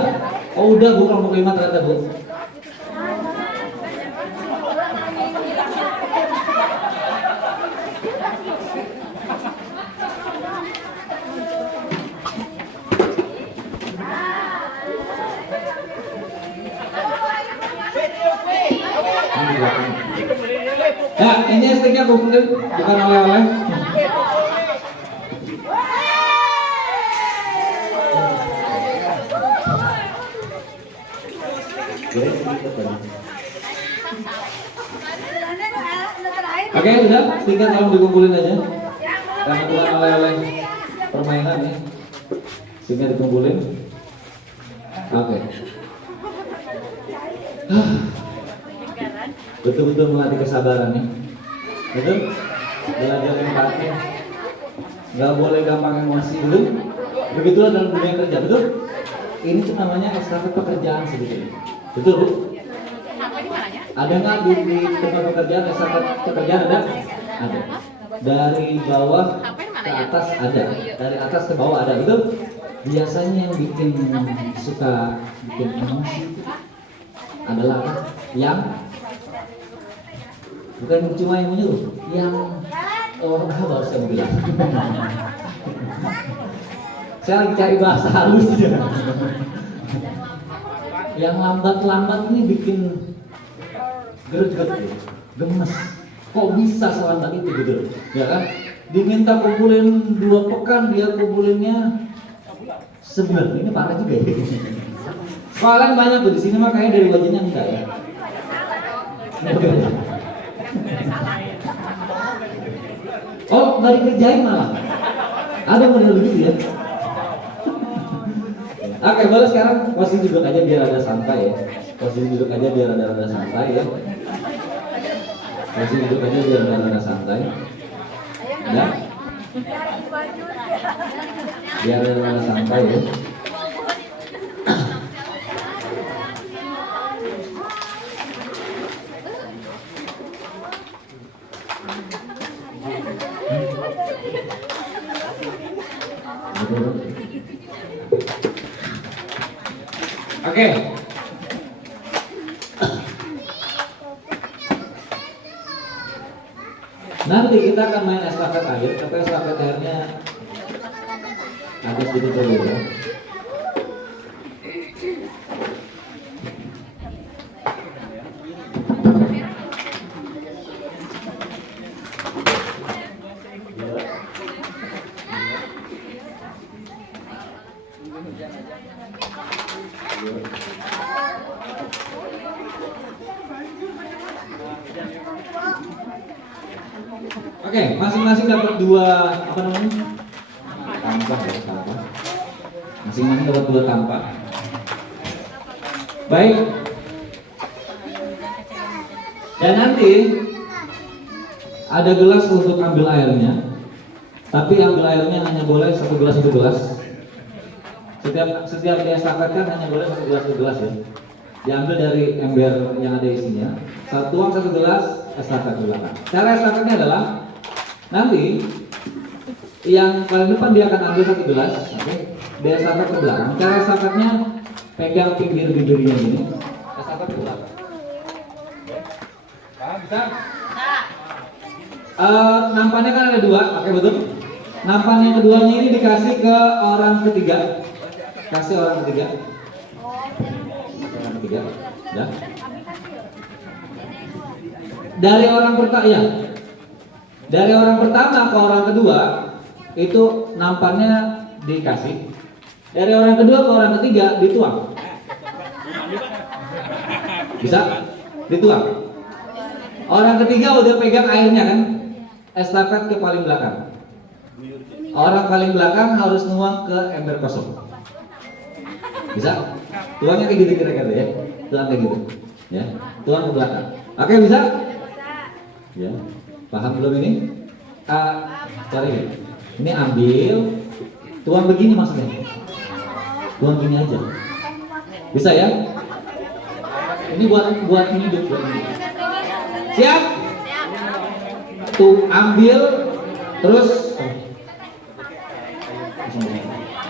Oh udah Bu, kelompok 5 ternyata Bu. Ya, ini sticknya kumpulin, bukan oleh-oleh. Oke, udah, sticknya tolong dikumpulin aja. Karena bukan oleh-oleh permainan ya. Sticknya dikumpulin. Oke. Betul-betul melatih kesabaran ya. Betul? Belajar empati. Gak boleh gampang emosi, betul? Begitulah dalam dunia kerja, betul? Ini tuh namanya estafet pekerjaan sebetulnya. Betul Bu? Ada nggak di tempat pekerjaan estafet pekerjaan ada? Ada. Dari bawah ke atas ada. Dari atas ke bawah ada, betul? Biasanya yang bikin suka bikin emosi adalah yang bukan cuma yang menyuruh, yang orang baru saya bilang. Saya lagi cari bahasa halus ya. yang lambat-lambat ini bikin greget, gemes. Kok bisa selambat itu gitu, ya kan? Diminta kumpulin 2 pekan, dia kumpulinnya sebulan. Ini parah juga ya. Soalnya banyak tuh di sini, makanya dari wajahnya enggak ya. Oh, nggak dikerjain malah. Ada model begitu ya. Oke, boleh sekarang posisi duduk aja biar ada santai ya. Posisi duduk aja biar ada santai ya. Posisi duduk aja biar ada santai. Ya. Biar ada santai ya. Oke. Nanti kita akan main estafet air, tapi estafet airnya agak sedikit berbeda. Oke, masing-masing dapat 2 apa namanya? Tampah ya, tampah. Masing-masing dapat 2 tampah. Baik. Dan nanti ada gelas untuk ambil airnya. Tapi ambil airnya hanya boleh 1 gelas. Setiap diestafetkan hanya boleh 1 gelas ya. Diambil dari ember yang ada isinya. Tuang 1 gelas, estafet ke belakang. Cara estafetnya adalah nanti yang paling depan dia akan ambil 1 gelas, oke? Dia estafet ke belakang. Cara estafetnya pegang pinggir-pinggirnya ini, estafet ke belakang. Paham? Bisa? Nampannya kan ada 2, oke betul? Nampan yang keduanya ini dikasih ke orang ketiga. Kasih orang ketiga. Orang ketiga, ya. Dari orang pertama ya. Dari orang pertama ke orang kedua itu nampannya dikasih. Dari orang kedua ke orang ketiga dituang. Bisa? Dituang. Orang ketiga udah pegang airnya kan? Estafet ke paling belakang. Orang paling belakang harus nuang ke ember kosong. Bisa? Tuangnya kayak gitu kira-kira ya. Tuang kayak gitu. Ya. Tuang ke belakang. Oke, bisa? Ya. Paham belum ini? Cara ini. Ini ambil, tuang begini maksudnya. Tuang gini aja. Bisa ya? Ini buat hidup buat ini. Siap? Tuh ambil, terus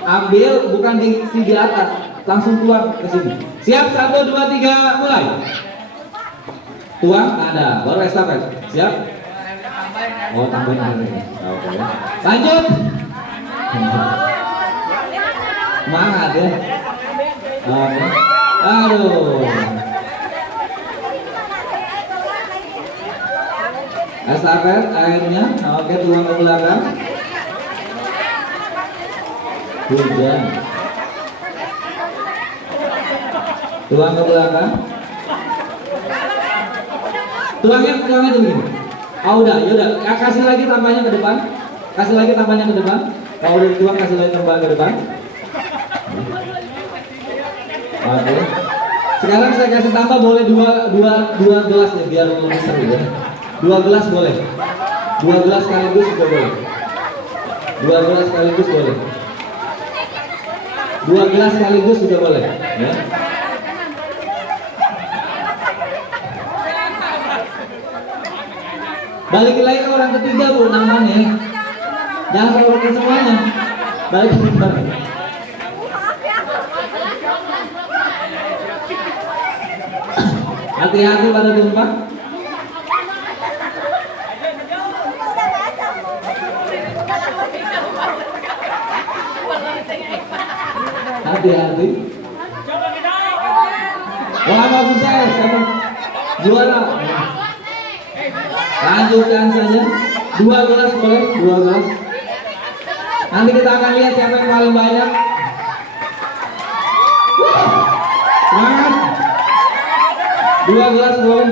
ambil bukan di atas, langsung tuang ke sini. Siap? 1, 2, 3, mulai. Tuang ada, baru estafet. Siap? Oh, tambahin airnya. Oke. Lanjut. Semangat ya. Oke. Aduh. Estafet airnya. Oke, tuang ke belakang. Hujan. Tuang ke belakang. Tuangnya tuh begini. Oh udah, yaudah, kasih lagi tambahnya ke depan. Kasih lagi tambahnya ke depan. Kalau udah dituang kasih lagi tambahnya ke depan. Oke. Sekarang saya kasih tambah boleh dua gelas ya biar lebih seru ya. 2 gelas boleh. 2 gelas sekaligus juga boleh. 2 gelas sekaligus boleh. 2 gelas sekaligus juga boleh. Ya. Balikin lagi ke orang ketiga bu namanya. Jangan keluarin semuanya. Balikin lagi. Hati-hati pada tumpah. Hati-hati. Sama sukses, sama juara. Lanjutkan saja. 2 gelas boleh, 2 gelas. Nanti kita akan lihat siapa yang paling banyak. Semangat. 2 gelas boleh.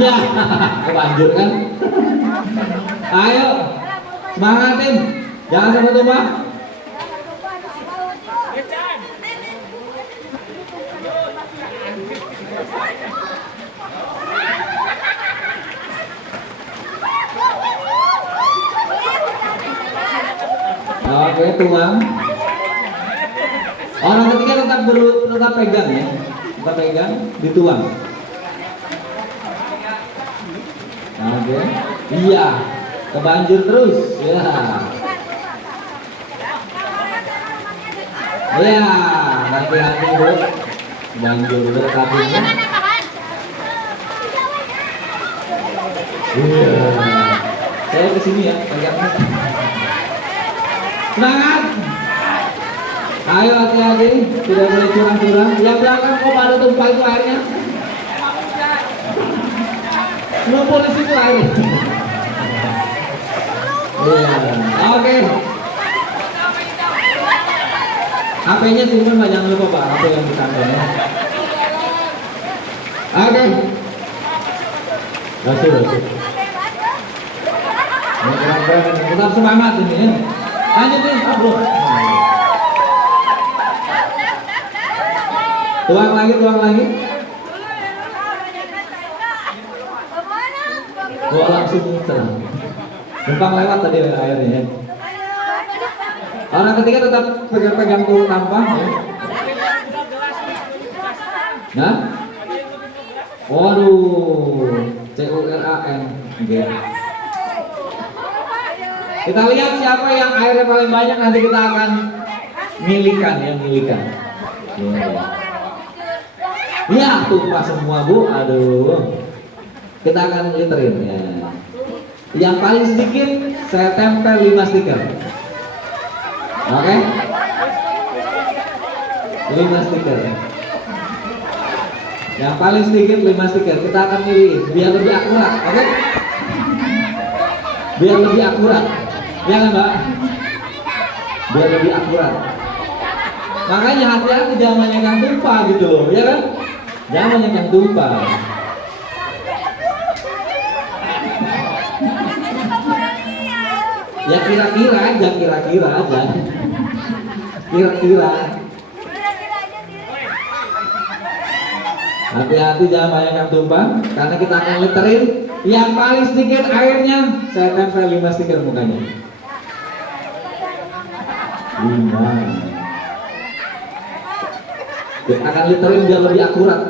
Iya, kebanjur kan. Ayo, semangatin. Jangan sampai tumpah. Oke, tuang. Orang ketiga tetap pegang ya. Tetap pegang, dituang. Oke. Iya. Kebanjur terus. Ya. Ya, hati-hati Bu. Banjur berkabungnya. Iya. Saya kesini ya, pegangnya. Semangat. Ayo hati-hati, tidak boleh curang-curang. Yang belakang kok pada tumpah itu airnya. Numpul di situ air. Iya. Oke. HP-nya simpan Pak, jangan lupa Pak, HP yang di kantongnya. Oke. Kasih. Tetap semangat ini ya. Lanjutin, bro. Tuang lagi. Gua langsung terang. Numpang lewat tadi airnya ya. Orang ketiga tetap pegang tuh tampah ya. Nah? Waduh, CURAN. Kita lihat siapa yang airnya paling banyak, nanti kita akan milikan. Ya, tumpah semua Bu. Aduh. Kita akan literin ya. Yang paling sedikit saya tempel 5 stiker. Oke? 5 stiker. Yang paling sedikit 5 stiker. Kita akan pilih biar lebih akurat, oke? Biar lebih akurat. Ya kan Mbak? Biar lebih akurat. Makanya hati-hati jangan banyak yang tumpah gitu, ya kan? Jangan banyak yang tumpah. Ya kira-kira aja. Kira-kira. Hati-hati jangan banyak yang tumpah, karena kita akan literin. Yang paling sedikit airnya saya tempel 5 stiker mukanya. 5. Kita akan literin biar lebih akurat.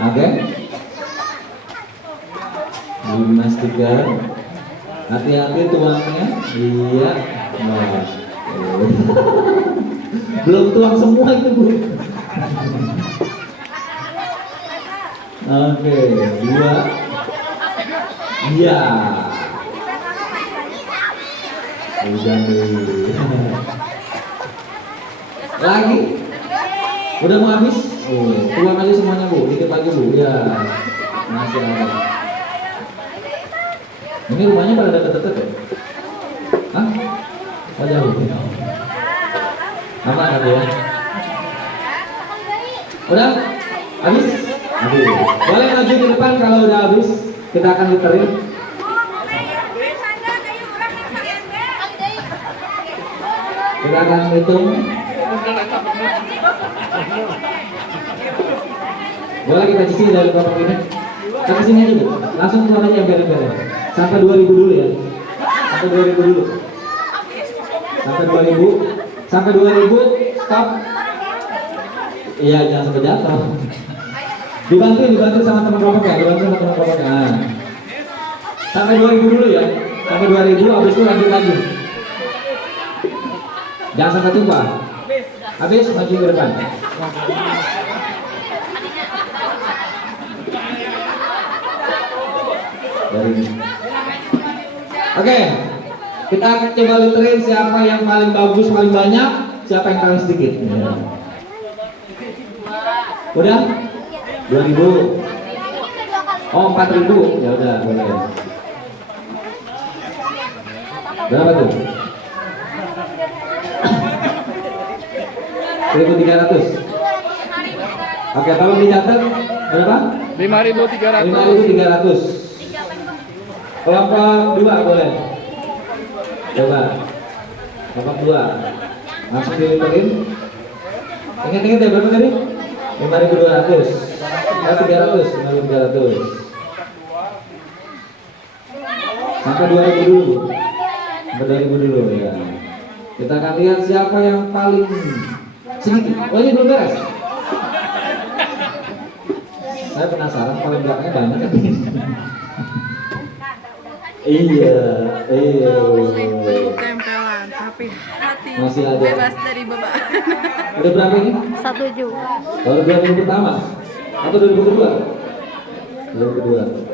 Oke? 5 stiker. Hati-hati tuangnya. Iya. Nah. Belum tuang semua itu Bu. Oke, 2. Iya. Udah nih. Lagi. Udah mau habis? Oh, tuang aja semuanya Bu, dikit lagi Bu. Ya. Masih ada. Ini rumahnya pada deket-deket ya? Hah? Oh jauh? Aman ada ya? Udah? Habis? Aduh. Boleh maju ke depan kalau udah habis. Kita akan literin. Kita akan hitung. Boleh kita cicil dari kotak ini? Kita kesini aja Bu. Langsung keluar aja yang beres-beres. Sampai 2000 dulu ya. Sampai 2000 dulu. Sampai 2000. Sampai 2000. Stop. Iya, jangan sampai jatuh. Dibantu sama teman kelompoknya. Nah. Sampai 2000 dulu ya. Sampai 2000, habis itu lanjut lagi. Jangan sampai tumpah. Habis maju ke depan. Oke, kita akan coba literin siapa yang paling bagus, paling banyak. siapa yang paling sedikit? Ya. Udah? 2000. Oh, 4000. Ya udah, boleh. Berapa tuh? 1.300. Oke, tolong dicatat berapa? 5.300. 5.300. Kelompok 2 boleh. Coba. Kelompok 2. Langsung diliperin. Ingat-ingat ya berapa tadi? 5.200. 300. 5.300. Sampai 2.000 dulu. Sampai 2.000 dulu ya. Kita akan lihat siapa yang paling sedikit. Oh, ini belum beres. Saya penasaran paling belakangnya banyak kan? Iya. Tempelan, tapi hati Masih ada. bebas dari beban. Udah berapa ini? 1 juga. Baru 2000 pertama atau 2002? 2002.